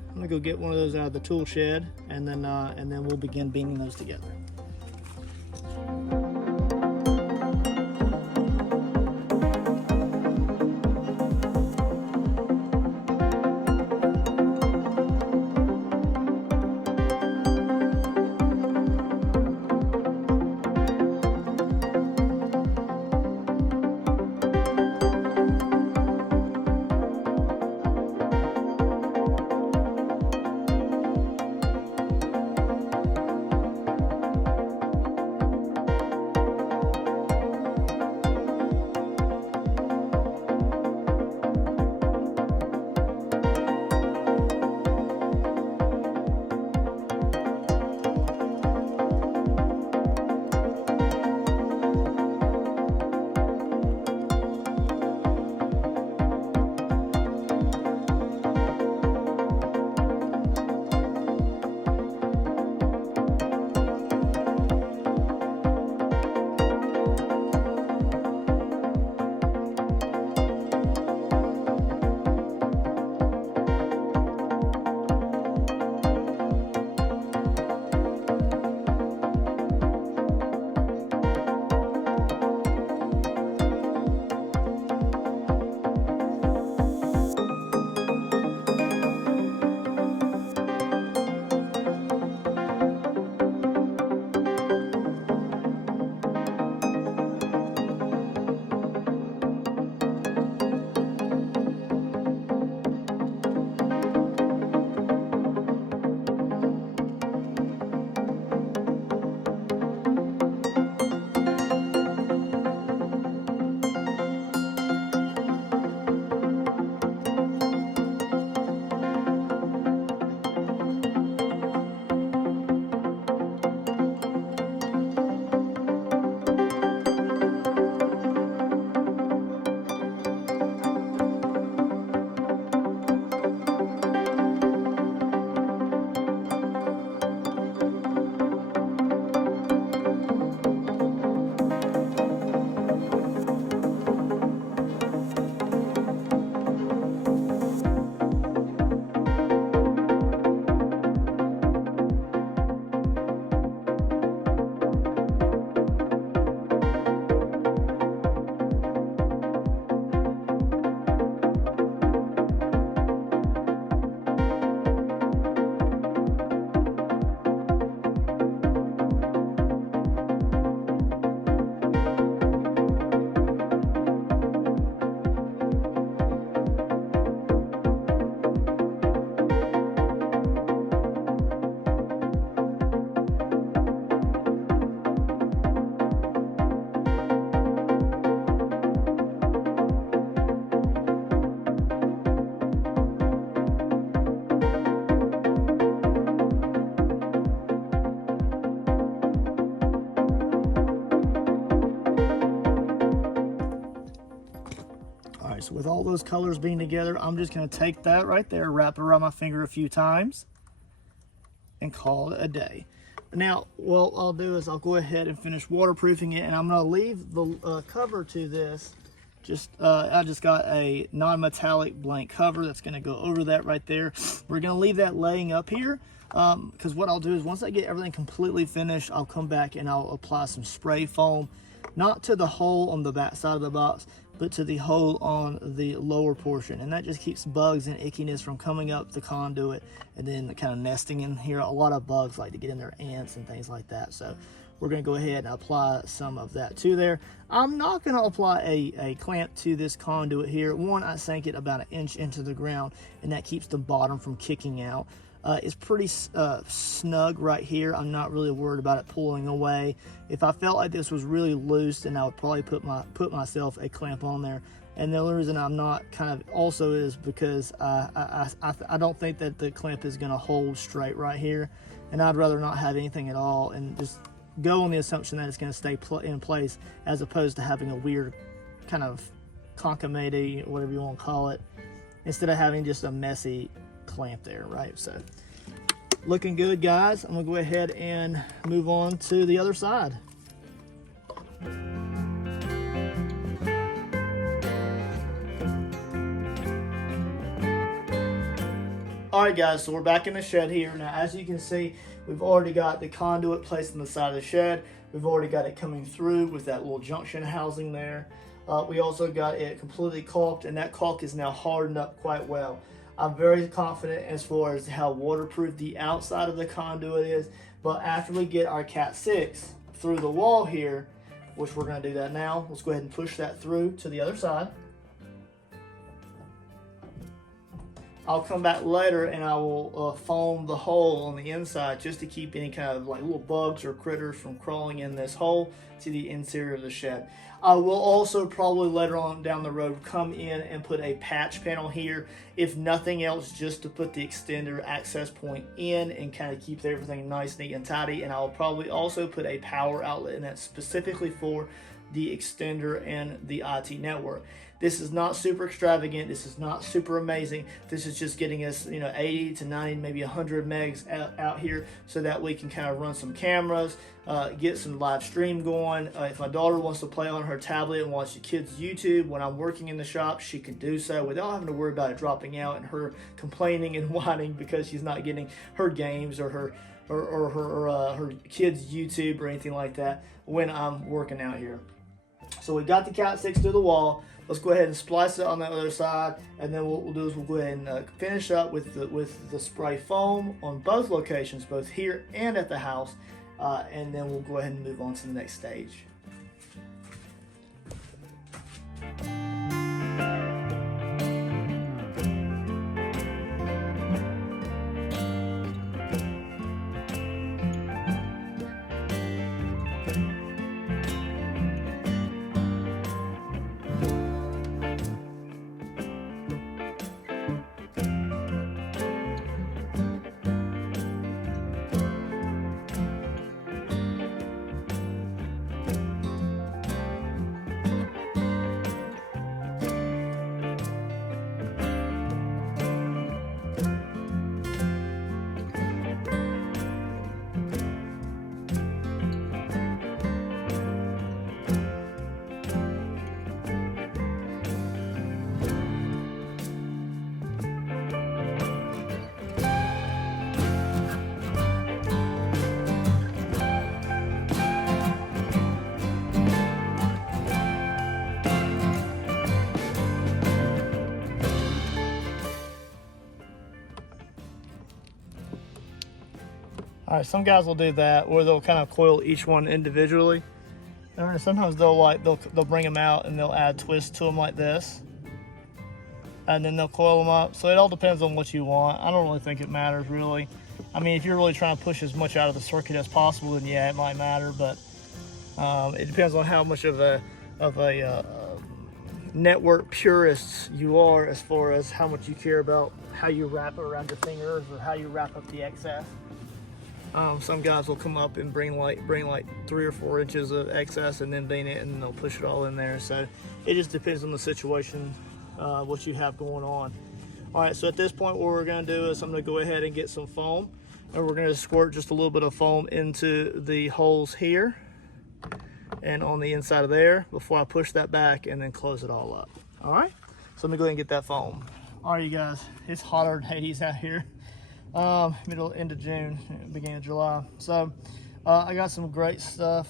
I'm gonna go get one of those out of the tool shed, and then we'll begin beaming those together. So with all those colors being together, I'm just going to take that right there, wrap it around my finger a few times, and call it a day. Now, what I'll do is I'll go ahead and finish waterproofing it, and I'm going to leave the cover to this. I just got a non-metallic blank cover that's going to go over that right there. We're going to leave that laying up here, because what I'll do is once I get everything completely finished, I'll come back and I'll apply some spray foam, not to the hole on the back side of the box, but to the hole on the lower portion, and that just keeps bugs and ickiness from coming up the conduit and then kind of nesting in here. A lot of bugs like to get in there, ants and things like that. So we're going to go ahead and apply some of that to there. I'm not going to apply a clamp to this conduit here. One, I sank it about 1 inch into the ground, and that keeps the bottom from kicking out. It's pretty snug right here. I'm not really worried about it pulling away. If I felt like this was really loose, then I would probably put myself a clamp on there. And the only reason I'm not kind of also is because I don't think that the clamp is going to hold straight right here, and I'd rather not have anything at all and just go on the assumption that it's going to stay in place, as opposed to having a weird kind of concomate, whatever you want to call it, instead of having just a messy clamp there, right? So looking good, guys. I'm gonna go ahead and move on to the other side. All right, guys, so we're back in the shed here. Now, as you can see, we've already got the conduit placed on the side of the shed. We've already got it coming through with that little junction housing there. We also got it completely caulked, and that caulk is now hardened up quite well. I'm very confident as far as how waterproof the outside of the conduit is, but after we get our Cat 6 through the wall here, which we're going to do that now, let's go ahead and push that through to the other side. I'll come back later and I will foam the hole on the inside just to keep any kind of like little bugs or critters from crawling in this hole to the interior of the shed. I will also probably later on down the road come in and put a patch panel here, if nothing else, just to put the extender access point in and kind of keep everything nice, neat, and tidy. And I'll probably also put a power outlet in that specifically for the extender and the IT network. This is not super extravagant. This is not super amazing. This is just getting us, 80 to 90, maybe 100 megs out here, so that we can kind of run some cameras, get some live stream going. If my daughter wants to play on her tablet and watch the kids' YouTube when I'm working in the shop, she can do so without having to worry about it dropping out and her complaining and whining because she's not getting her games or her kids' YouTube or anything like that when I'm working out here. So we got the Cat 6 through the wall. Let's go ahead and splice it on the other side, and then what we'll do is we'll go ahead and finish up with the spray foam on both locations, both here and at the house, and then we'll go ahead and move on to the next stage. All right, some guys will do that, or they'll kind of coil each one individually. And sometimes they'll bring them out and they'll add twists to them like this, and then they'll coil them up. So it all depends on what you want. I don't really think it matters really. I mean, if you're really trying to push as much out of the circuit as possible, then yeah, it might matter. But it depends on how much of a network purist you are, as far as how much you care about how you wrap it around your fingers or how you wrap up the excess. Some guys will come up and bring like 3 or 4 inches of excess and then vane it, and they'll push it all in there. So it just depends on the situation what you have going on. All right, so at this point, what we're gonna do is I'm gonna go ahead and get some foam, and we're gonna squirt just a little bit of foam into the holes here and on the inside of there before I push that back and then close it all up. All right, so let me go ahead and get that foam. All right, you guys, it's hotter than Hades out here. End of June, beginning of July. So I got some great stuff,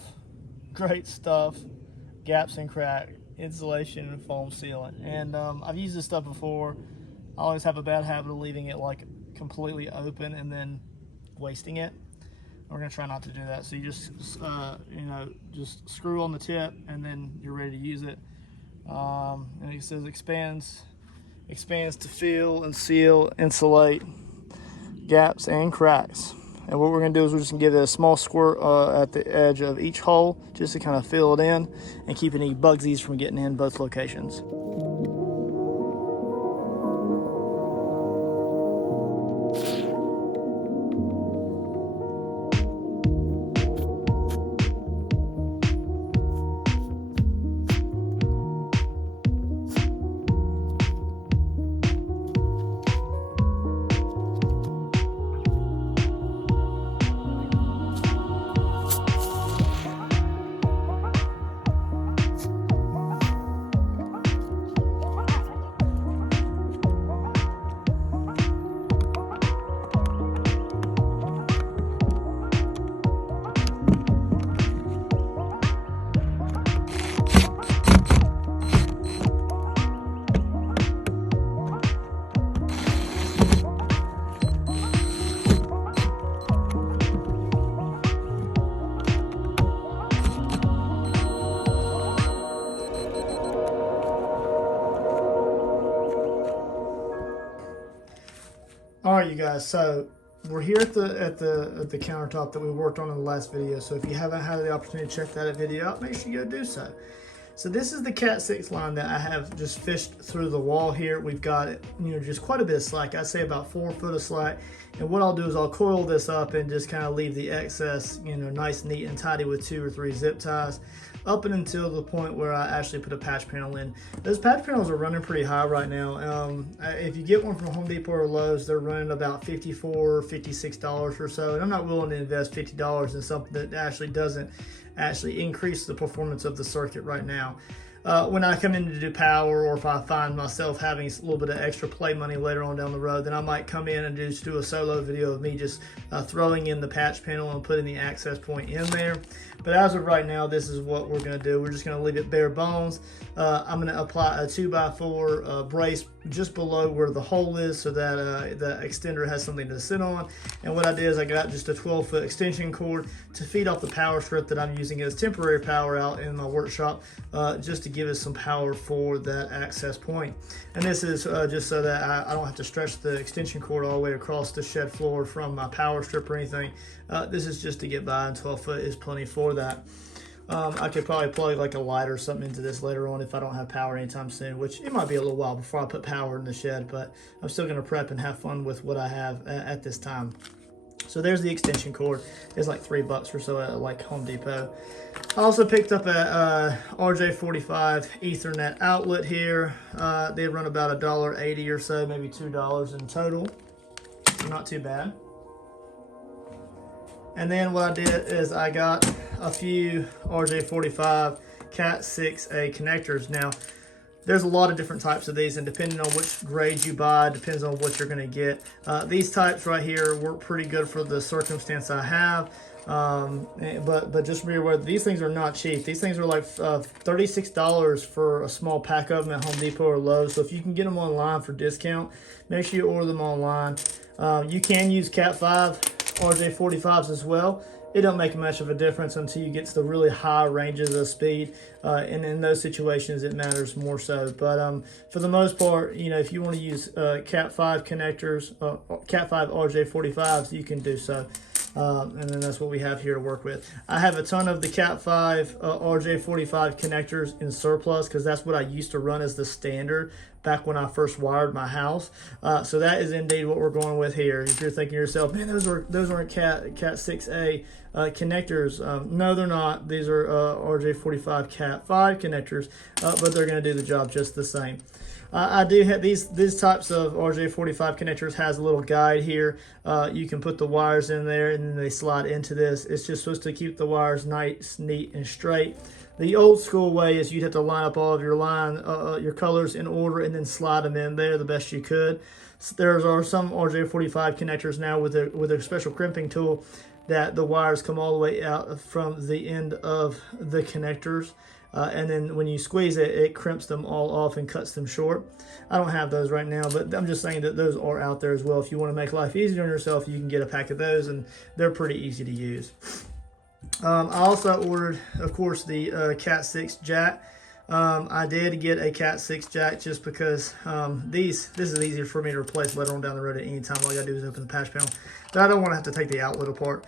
gaps and crack, insulation and foam sealant. And I've used this stuff before. I always have a bad habit of leaving it like completely open and then wasting it. We're gonna try not to do that. So you just, just screw on the tip and then you're ready to use it. And it says expands to fill and seal, insulate gaps and cracks. And what we're gonna do is we're just gonna give it a small squirt at the edge of each hole just to kind of fill it in and keep any bugsies from getting in both locations. All right, you guys, so we're here at the countertop that we worked on in the last video. So if you haven't had the opportunity to check that video out, make sure you go do so. So this is the Cat 6 line that I have just fished through the wall here. We've got, just quite a bit of slack. I'd say about 4 foot of slack. And what I'll do is I'll coil this up and just kind of leave the excess, nice, neat, and tidy with 2 or 3 zip ties up and until the point where I actually put a patch panel in. Those patch panels are running pretty high right now. If you get one from Home Depot or Lowe's, they're running about $54, $56 or so. And I'm not willing to invest $50 in something that actually doesn't increase the performance of the circuit right now. When I come in to do power, or if I find myself having a little bit of extra play money later on down the road, then I might come in and just do a solo video of me just throwing in the patch panel and putting the access point in there. But as of right now, this is what we're going to do. We're just going to leave it bare bones. I'm going to apply a 2x4 brace just below where the hole is so that the extender has something to sit on. And what I did is I got just a 12-foot extension cord to feed off the power strip that I'm using as temporary power out in my workshop, just to give us some power for that access point. And this is just so that I don't have to stretch the extension cord all the way across the shed floor from my power strip or anything. This is just to get by, and 12 foot is plenty for that. I could probably plug like a light or something into this later on if I don't have power anytime soon, which it might be a little while before I put power in the shed, but I'm still going to prep and have fun with what I have at this time. So there's the extension cord. It's like $3 or so at like Home Depot. I also picked up a RJ45 Ethernet outlet here. They run about $1.80 or so, maybe $2 in total. Not too bad. And then what I did is I got a few RJ45 Cat 6A connectors. Now, there's a lot of different types of these, and depending on which grade you buy, depends on what you're going to get. These types right here work pretty good for the circumstance I have. But just be aware, these things are not cheap. These things are like $36 for a small pack of them at Home Depot or Lowe's. So if you can get them online for discount, make sure you order them online. You can use Cat 5 RJ45s as well. It don't make much of a difference until you get to the really high ranges of speed, and in those situations it matters more so. But for the most part, if you want to use Cat 5 connectors, Cat 5 RJ45s, you can do so. And then that's what we have here to work with. I have a ton of the Cat 5 RJ45 connectors in surplus because that's what I used to run as the standard back when I first wired my house. So that is indeed what we're going with here. If you're thinking to yourself, man, those aren't Cat 6A connectors. No, they're not. These are RJ45 Cat 5 connectors, but they're going to do the job just the same. I do have these types of RJ45 connectors has a little guide here. You can put the wires in there and then they slide into this. It's just supposed to keep the wires nice, neat, and straight. The old school way is you'd have to line up all of your your colors in order and then slide them in there the best you could. So there are some RJ45 connectors now with a special crimping tool that the wires come all the way out from the end of the connectors. And then when you squeeze it, it crimps them all off and cuts them short. I don't have those right now, but I'm just saying that those are out there as well. If you want to make life easier on yourself, you can get a pack of those, and they're pretty easy to use. I also ordered, of course, the Cat 6 jack. I did get a Cat 6 jack just because this is easier for me to replace later on down the road at any time. All I gotta do is open the patch panel. But I don't want to have to take the outlet apart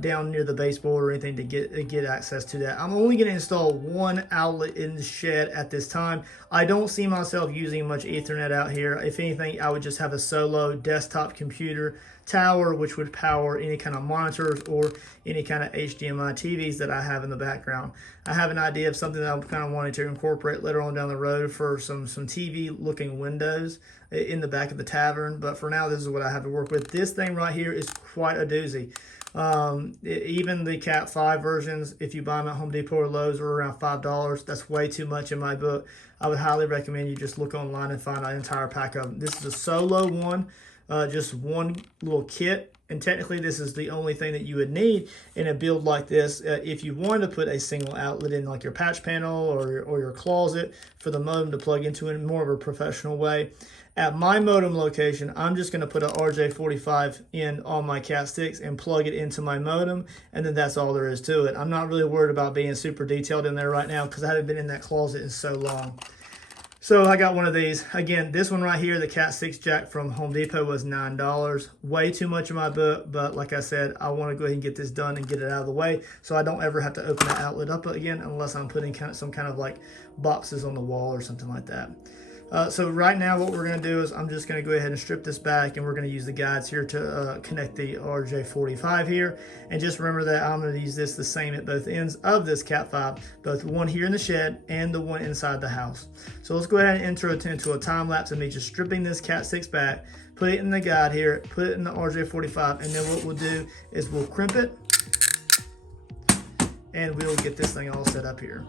down near the baseboard or anything to get access to that. I'm only going to install one outlet in the shed at this time. I don't see myself using much Ethernet out here. If anything, I would just have a solo desktop computer tower, which would power any kind of monitors or any kind of HDMI TVs that I have in the background. I have an idea of something that I'm kind of wanting to incorporate later on down the road for some TV looking windows in the back of the tavern, but for now this is what I have to work with. This thing right here is quite a doozy. Even the Cat 5 versions, if you buy them at Home Depot or Lowe's, are around $5. That's way too much in my book. I would highly recommend you just look online and find an entire pack of them. This is a solo one, just one little kit, and technically this is the only thing that you would need in a build like this. If you want to put a single outlet in like your patch panel or your closet for the modem to plug into in more of a professional way. At my modem location, I'm just going to put an RJ45 in on my Cat 6 and plug it into my modem, and then that's all there is to it. I'm not really worried about being super detailed in there right now because I haven't been in that closet in so long. So I got one of these. Again, this one right here, the Cat 6 jack from Home Depot, was $9. Way too much in my book, but like I said, I want to go ahead and get this done and get it out of the way so I don't ever have to open that outlet up again unless I'm putting some kind of like boxes on the wall or something like that. So right now what we're going to do is I'm just going to go ahead and strip this back, and we're going to use the guides here to connect the RJ45 here. And just remember that I'm going to use this the same at both ends of this Cat 5, both one here in the shed and the one inside the house. So let's go ahead and enter it into a time lapse of me just stripping this Cat 6 back, put it in the guide here, put it in the RJ45, and then what we'll do is we'll crimp it and we'll get this thing all set up here.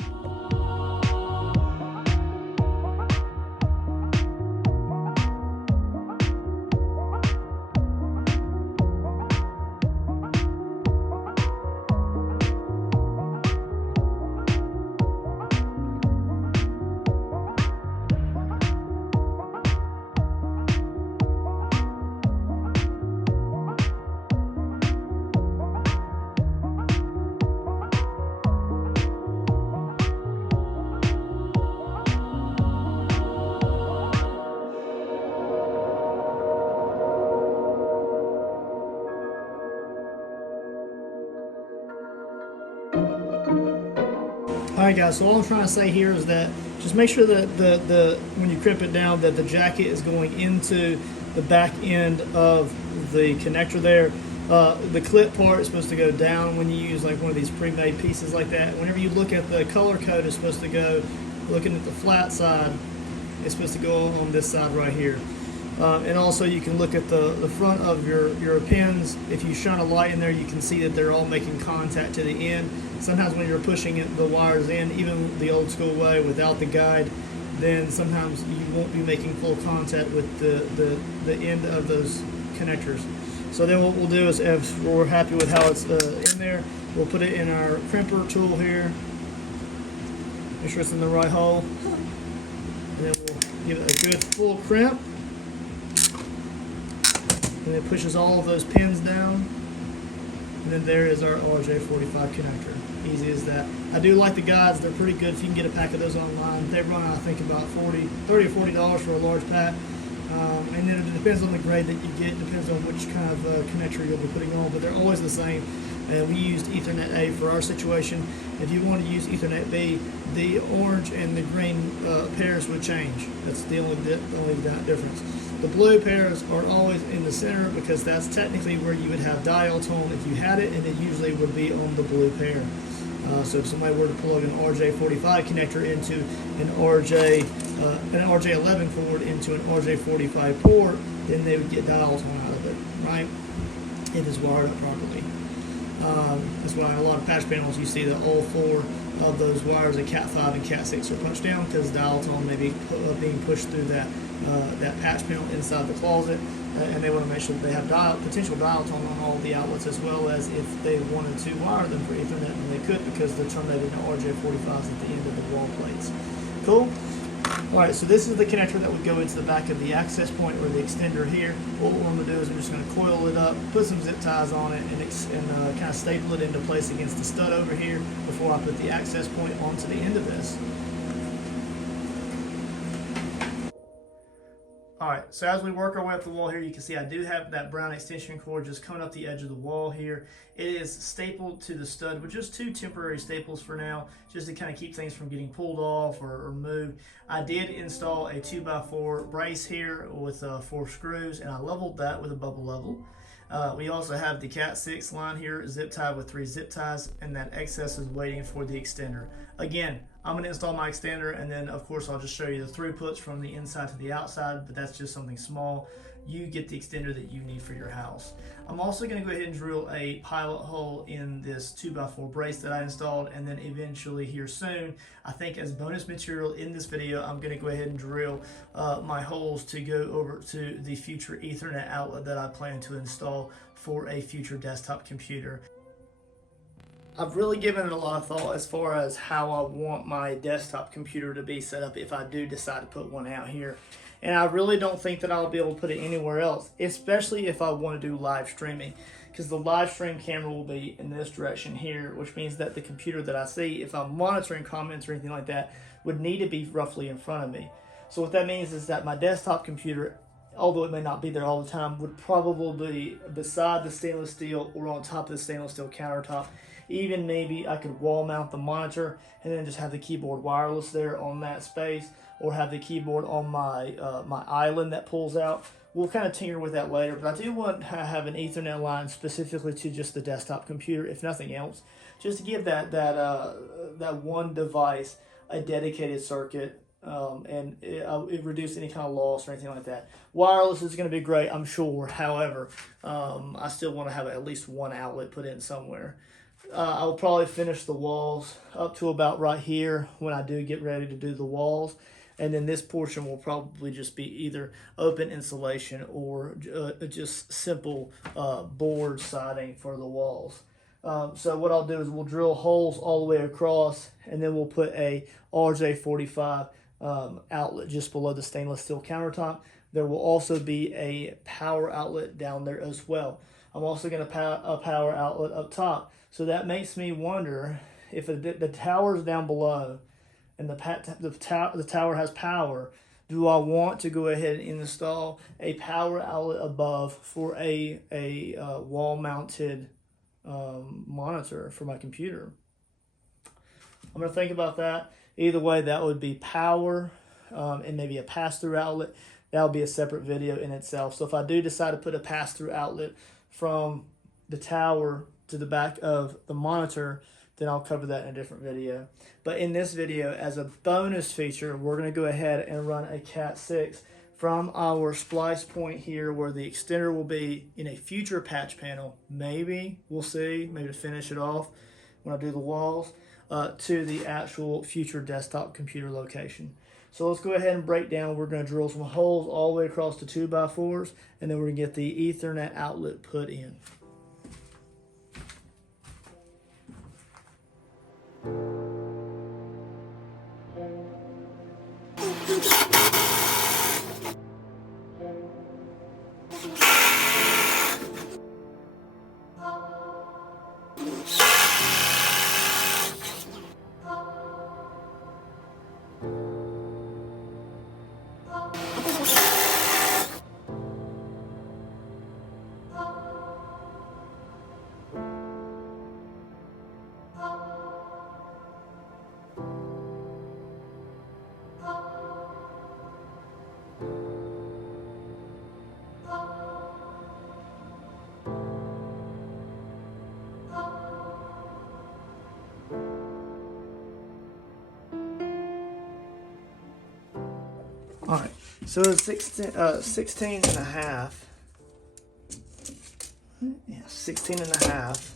Alright guys, so all I'm trying to say here is that just make sure that when you crimp it down that the jacket is going into the back end of the connector there. The clip part is supposed to go down when you use like one of these pre-made pieces like that. Whenever you look at the color code, it's supposed to go, looking at the flat side, it's supposed to go on this side right here. And also you can look at the front of your pins. If you shine a light in there, you can see that they're all making contact to the end. Sometimes when you're pushing the wires in, even the old school way without the guide, then sometimes you won't be making full contact with the end of those connectors. So then what we'll do is, if we're happy with how it's in there, we'll put it in our crimper tool here. Make sure it's in the right hole. And then we'll give it a good full crimp. And it pushes all of those pins down. And then there is our RJ45 connector. Easy as that. I do like the guides. They're pretty good. If you can get a pack of those online, they run, I think, about $30 or $40 for a large pack. And then it depends on the grade that you get. Depends on which kind of connector you'll be putting on. But they're always the same. We used Ethernet A for our situation. If you want to use Ethernet B, the orange and the green pairs would change. That's the only difference. The blue pairs are always in the center because that's technically where you would have dial tone if you had it, and it usually would be on the blue pair. So if somebody were to plug an RJ45 connector into an RJ11 cord into an RJ45 port, then they would get dial tone out of it, right? It is wired up properly. That's why a lot of patch panels you see that all four of those wires of Cat 5 and Cat 6 are punched down because dial tone may be being pushed through that patch panel inside the closet, and they want to make sure that they have potential dial tone on all the outlets, as well as if they wanted to wire them for Ethernet, and they could because they're terminated in RJ45s at the end of the wall plates. Cool? Alright, so this is the connector that would go into the back of the access point or the extender here. What we're going to do is I'm just going to coil it up, put some zip ties on it, and kind of staple it into place against the stud over here before I put the access point onto the end of this. Alright, so as we work our way up the wall here, you can see I do have that brown extension cord just coming up the edge of the wall here. It is stapled to the stud with just two temporary staples for now, just to kind of keep things from getting pulled off or moved. I did install a 2x4 brace here with 4 screws, and I leveled that with a bubble level. We also have the Cat 6 line here zip tied with 3 zip ties, and that excess is waiting for the extender. Again, I'm going to install my extender, and then of course I'll just show you the throughputs from the inside to the outside, but that's just something small. You get the extender that you need for your house. I'm also going to go ahead and drill a pilot hole in this 2x4 brace that I installed, and then eventually here soon, I think as bonus material in this video, I'm going to go ahead and drill my holes to go over to the future Ethernet outlet that I plan to install for a future desktop computer. I've really given it a lot of thought as far as how I want my desktop computer to be set up if I do decide to put one out here. And I really don't think that I'll be able to put it anywhere else, especially if I want to do live streaming, because the live stream camera will be in this direction here, which means that the computer that I see, if I'm monitoring comments or anything like that, would need to be roughly in front of me. So what that means is that my desktop computer, although it may not be there all the time, would probably be beside the stainless steel or on top of the stainless steel countertop. Even maybe I could wall mount the monitor and then just have the keyboard wireless there on that space, or have the keyboard on my my island that pulls out. We'll kind of tinker with that later, but I do want to have an Ethernet line specifically to just the desktop computer, if nothing else, just to give that one device a dedicated circuit, and it reduce any kind of loss or anything like that. Wireless is going to be great, I'm sure. However, I still want to have at least one outlet put in somewhere. I'll probably finish the walls up to about right here when I do get ready to do the walls. And then this portion will probably just be either open insulation or just simple board siding for the walls. So what I'll do is we'll drill holes all the way across, and then we'll put a RJ45 outlet just below the stainless steel countertop. There will also be a power outlet down there as well. I'm also going to a power outlet up top. So that makes me wonder if the tower's down below and the tower has power, do I want to go ahead and install a power outlet above for a wall-mounted monitor for my computer? I'm going to think about that. Either way, that would be power and maybe a pass-through outlet. That would be a separate video in itself. So if I do decide to put a pass-through outlet from the tower to the back of the monitor, then I'll cover that in a different video. But in this video, as a bonus feature, we're going to go ahead and run a Cat 6 from our splice point here, where the extender will be in a future patch panel. Maybe, we'll see, maybe to finish it off when I do the walls, to the actual future desktop computer location. So let's go ahead and break down. We're going to drill some holes all the way across the 2x4s, and then we're going to get the Ethernet outlet put in. All right, so it's 16 and a half. Yeah, 16 and a half.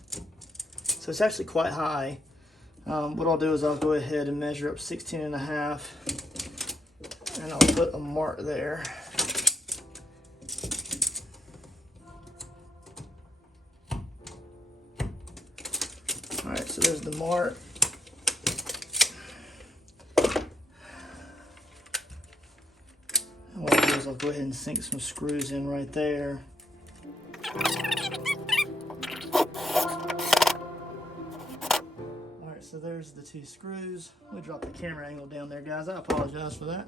So it's actually quite high. What I'll do is I'll go ahead and measure up 16 and a half, and I'll put a mark there. All right, so there's the mark. And what I'll do is I'll go ahead and sink some screws in right there. All right, so there's the 2 screws. Let me drop the camera angle down there, guys. I apologize for that.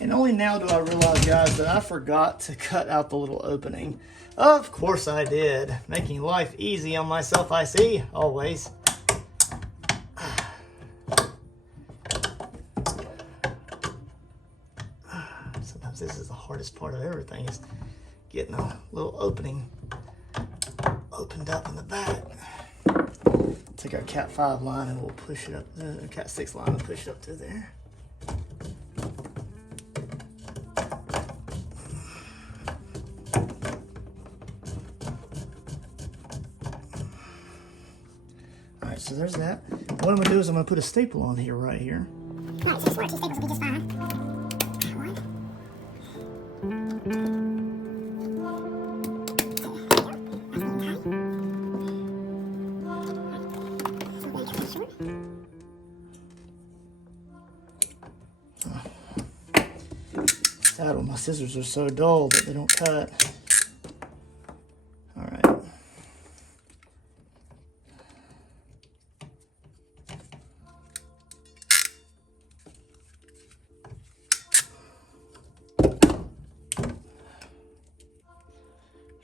And only now do I realize, guys, that I forgot to cut out the little opening. Of course I did. Making life easy on myself, I see, always. Sometimes this is the hardest part of everything, is getting a little opening opened up in the back. Take our Cat 5 line and we'll push it up, Cat 6 line and push it up to there. Alright, so there's that. What I'm going to do is I'm going to put a staple on here, right here. Right, so 2 staples will be just fine. Sad, my scissors are so dull that they don't cut. All right.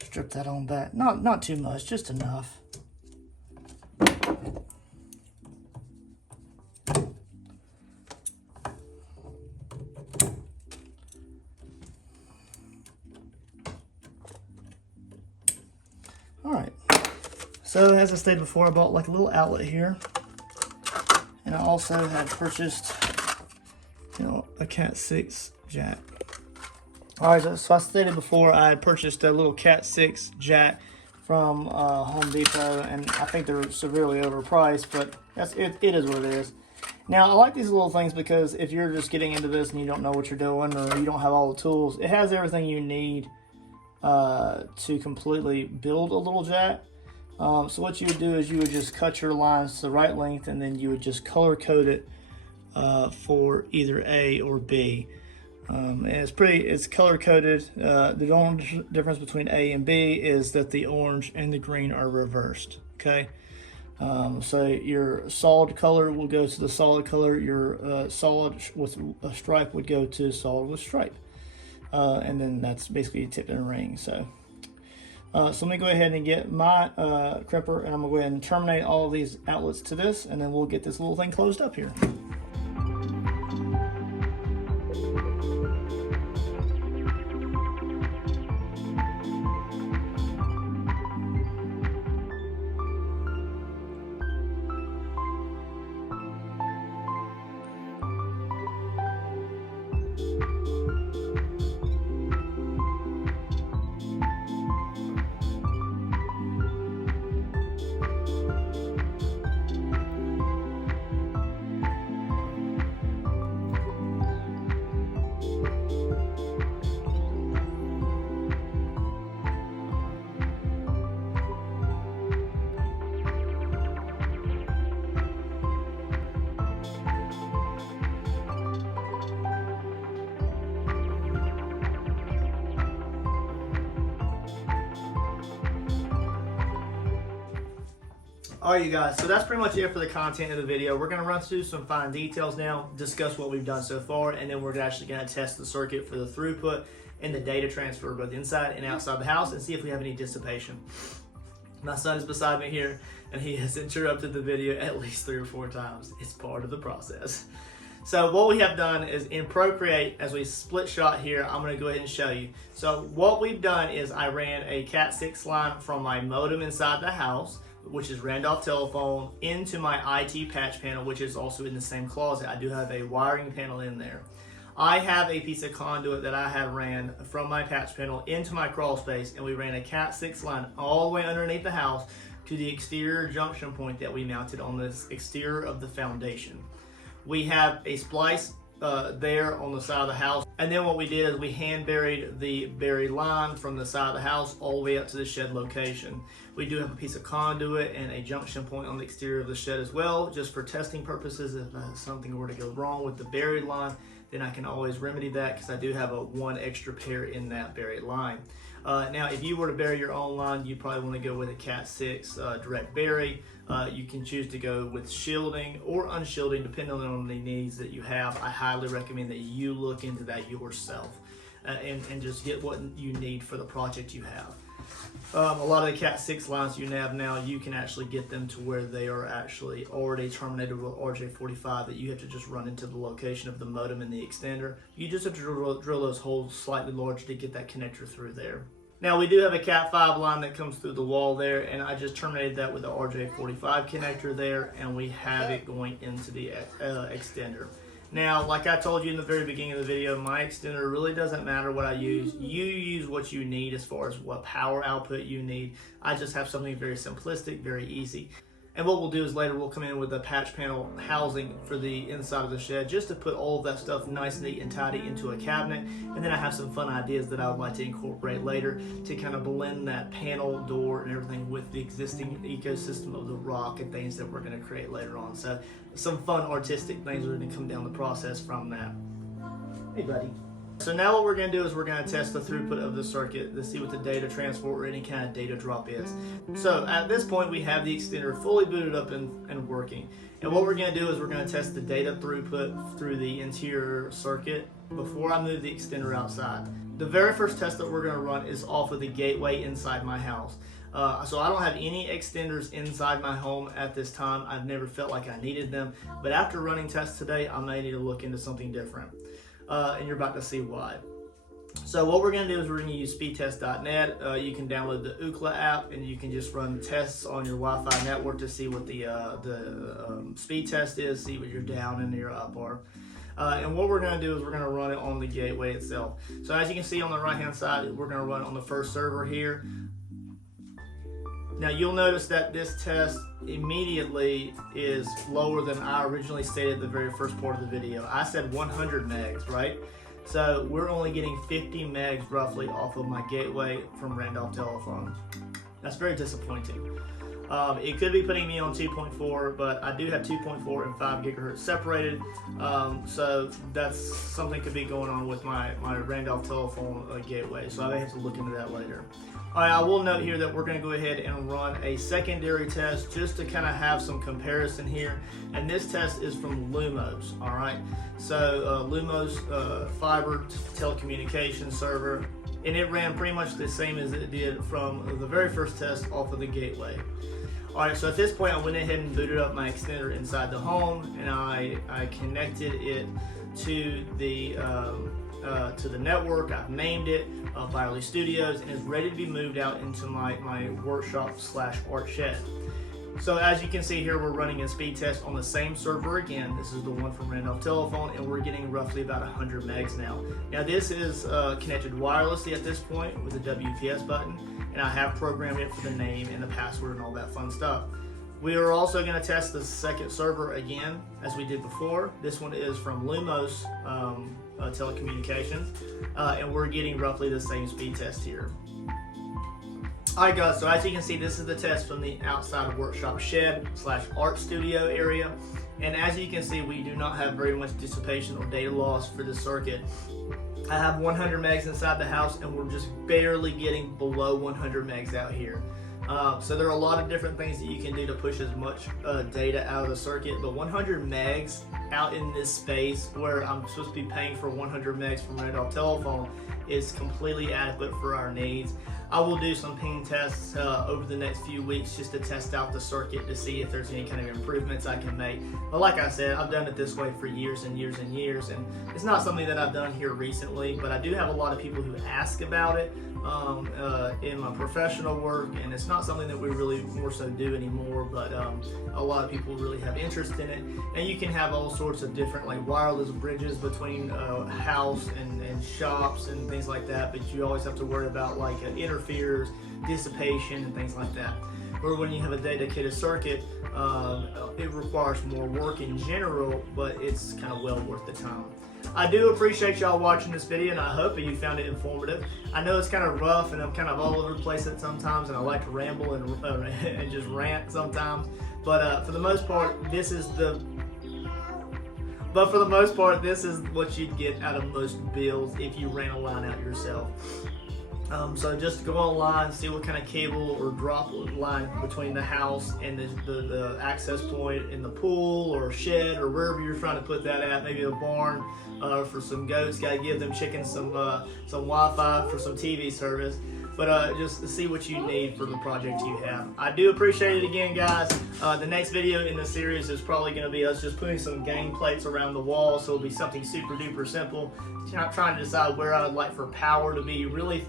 Strip that on back. Not too much, just enough. All right, so as I stated before, I bought like a little outlet here, and I also had purchased, a Cat 6 jack. All right, so I stated before I had purchased a little Cat 6 jack from Home Depot, and I think they're severely overpriced, but it is what it is. Now, I like these little things because if you're just getting into this and you don't know what you're doing, or you don't have all the tools, it has everything you need to completely build a little jack. So what you would do is you would just cut your lines to the right length, and then you would just color code it for either A or B. And it's color coded. The only difference between A and B is that the orange and the green are reversed. Okay. So your solid color will go to the solid color. Your solid with a stripe would go to solid with stripe. And then that's basically a tip and a ring. So let me go ahead and get my crimper, and I'm gonna go ahead and terminate all of these outlets to this, and then we'll get this little thing closed up here. All right, you guys, so that's pretty much it for the content of the video. We're going to run through some fine details now, discuss what we've done so far, and then we're actually going to test the circuit for the throughput and the data transfer both inside and outside the house, and see if we have any dissipation. My son is beside me here, and he has interrupted the video at least 3 or 4 times. It's part of the process. So what we have done is in Procreate, as we split shot here, I'm going to go ahead and show you. So what we've done is I ran a Cat 6 line from my modem inside the house. which is Randolph telephone, into my IT patch panel, which is also in the same closet. I do have a wiring panel in there. I have a piece of conduit that I had ran from my patch panel into my crawl space, and we ran a Cat 6 line all the way underneath the house to the exterior junction point that we mounted on the exterior of the foundation. We have a splice there on the side of the house, and then what we did is we hand buried the buried line from the side of the house all the way up to the shed location. We do have a piece of conduit and a junction point on the exterior of the shed as well, just for testing purposes. If something were to go wrong with the buried line, then I can always remedy that, because I do have one extra pair in that buried line. Now, if you were to bury your own line, you probably want to go with a Cat 6 direct bury. You can choose to go with shielding or unshielding, depending on the needs that you have. I highly recommend that you look into that yourself and just get what you need for the project you have. A lot of the Cat 6 lines you have now, you can actually get them to where they are actually already terminated with RJ45, that you have to just run into the location of the modem and the extender. You just have to drill those holes slightly larger to get that connector through there. Now, we do have a Cat 5 line that comes through the wall there, and I just terminated that with the RJ45 connector there, and we have it going into the extender. Now, like I told you in the very beginning of the video, my extender really doesn't matter what I use. You use what you need as far as what power output you need. I just have something very simplistic, very easy. And what we'll do is later we'll come in with a patch panel housing for the inside of the shed, just to put all of that stuff nice, neat, and tidy into a cabinet. And then I have some fun ideas that I would like to incorporate later to kind of blend that panel, door, and everything with the existing ecosystem of the rock and things that we're going to create later on. So some fun artistic things are going to come down the process from that. Hey, buddy. So now what we're going to do is we're going to test the throughput of the circuit to see what the data transport or any kind of data drop is. So at this point, we have the extender fully booted up and working. And what we're going to do is we're going to test the data throughput through the interior circuit before I move the extender outside. The very first test that we're going to run is off of the gateway inside my house. So I don't have any extenders inside my home at this time. I've never felt like I needed them, but after running tests today, I may need to look into something different. And you're about to see why. So what we're going to do is we're going to use speedtest.net. You can download the Ookla app, and you can just run tests on your Wi-Fi network to see what the speed test is, see what your down and your up are. And what we're going to do is we're going to run it on the gateway itself. So as you can see on the right hand side, we're going to run it on the first server here. Now you'll notice that this test immediately is lower than I originally stated at the very first part of the video. I said 100 megs, right? So we're only getting 50 megs roughly off of my gateway from Randolph Telephone. That's very disappointing. It could be putting me on 2.4, but I do have 2.4 and 5 gigahertz separated. So that's something could be going on with my Randolph Telephone gateway. So I may have to look into that later. All right, I will note here that we're going to go ahead and run a secondary test just to kind of have some comparison here. And this test is from Lumos, all right? So Lumos fiber telecommunications server, and it ran pretty much the same as it did from the very first test off of the gateway. All right, so at this point I went ahead and booted up my extender inside the home, and I connected it to the network. I've named it Byerly Studios, and it's ready to be moved out into my workshop / art shed. So as you can see here, we're running a speed test on the same server again. This is the one from Randolph Telephone, and we're getting roughly about 100 megs now. Now this is connected wirelessly at this point with the WPS button, and I have programmed it for the name and the password and all that fun stuff. We are also going to test the second server again, as we did before. This one is from Lumos Telecommunications, and we're getting roughly the same speed test here. Alright guys, so as you can see, this is the test from the outside workshop shed / art studio area. And as you can see, we do not have very much dissipation or data loss for this circuit. I have 100 megs inside the house, and we're just barely getting below 100 megs out here. So there are a lot of different things that you can do to push as much data out of the circuit, but 100 megs out in this space where I'm supposed to be paying for 100 megs from Randolph Telephone is completely adequate for our needs. I will do some ping tests over the next few weeks just to test out the circuit to see if there's any kind of improvements I can make. But like I said, I've done it this way for years and years and years, and it's not something that I've done here recently, but I do have a lot of people who ask about it in my professional work, and it's not something that we really more so do anymore, but a lot of people really have interest in it. And you can have all sorts of different like wireless bridges between house and shops and things like that, but you always have to worry about like interferes, dissipation, and things like that. Or when you have a dedicated circuit, it requires more work in general, but it's kind of well worth the time. I do appreciate y'all watching this video, and I hope that you found it informative. I know it's kind of rough, and I'm kind of all over the place at sometimes, and I like to ramble and just rant sometimes. But for the most part, this is what you'd get out of most builds if you ran a line out yourself. So just go online, see what kind of cable or drop line between the house and the access point in the pool or shed or wherever you're trying to put that at. Maybe a barn for some goats. Got to give them chickens some Wi-Fi for some TV service. But just to see what you need for the project you have. I do appreciate it again, guys. The next video in the series is probably going to be us just putting some game plates around the wall, so it'll be something super duper simple. Not trying to decide where I would like for power to be. Really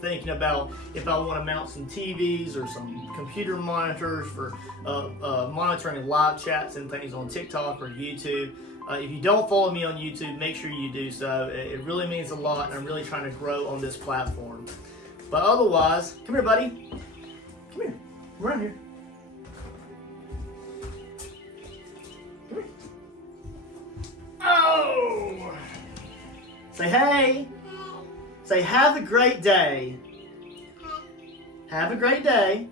thinking about if I want to mount some TVs or some computer monitors for monitoring live chats and things on TikTok or YouTube. If you don't follow me on YouTube, make sure you do so. It really means a lot, and I'm really trying to grow on this platform. But otherwise, come here, buddy. Come here. Come around here. Come here. Oh! Say hey. Say have a great day. Have a great day.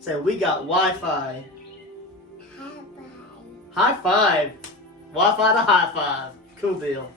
Say we got Wi-Fi. High five. Wi-Fi to high five. Cool deal.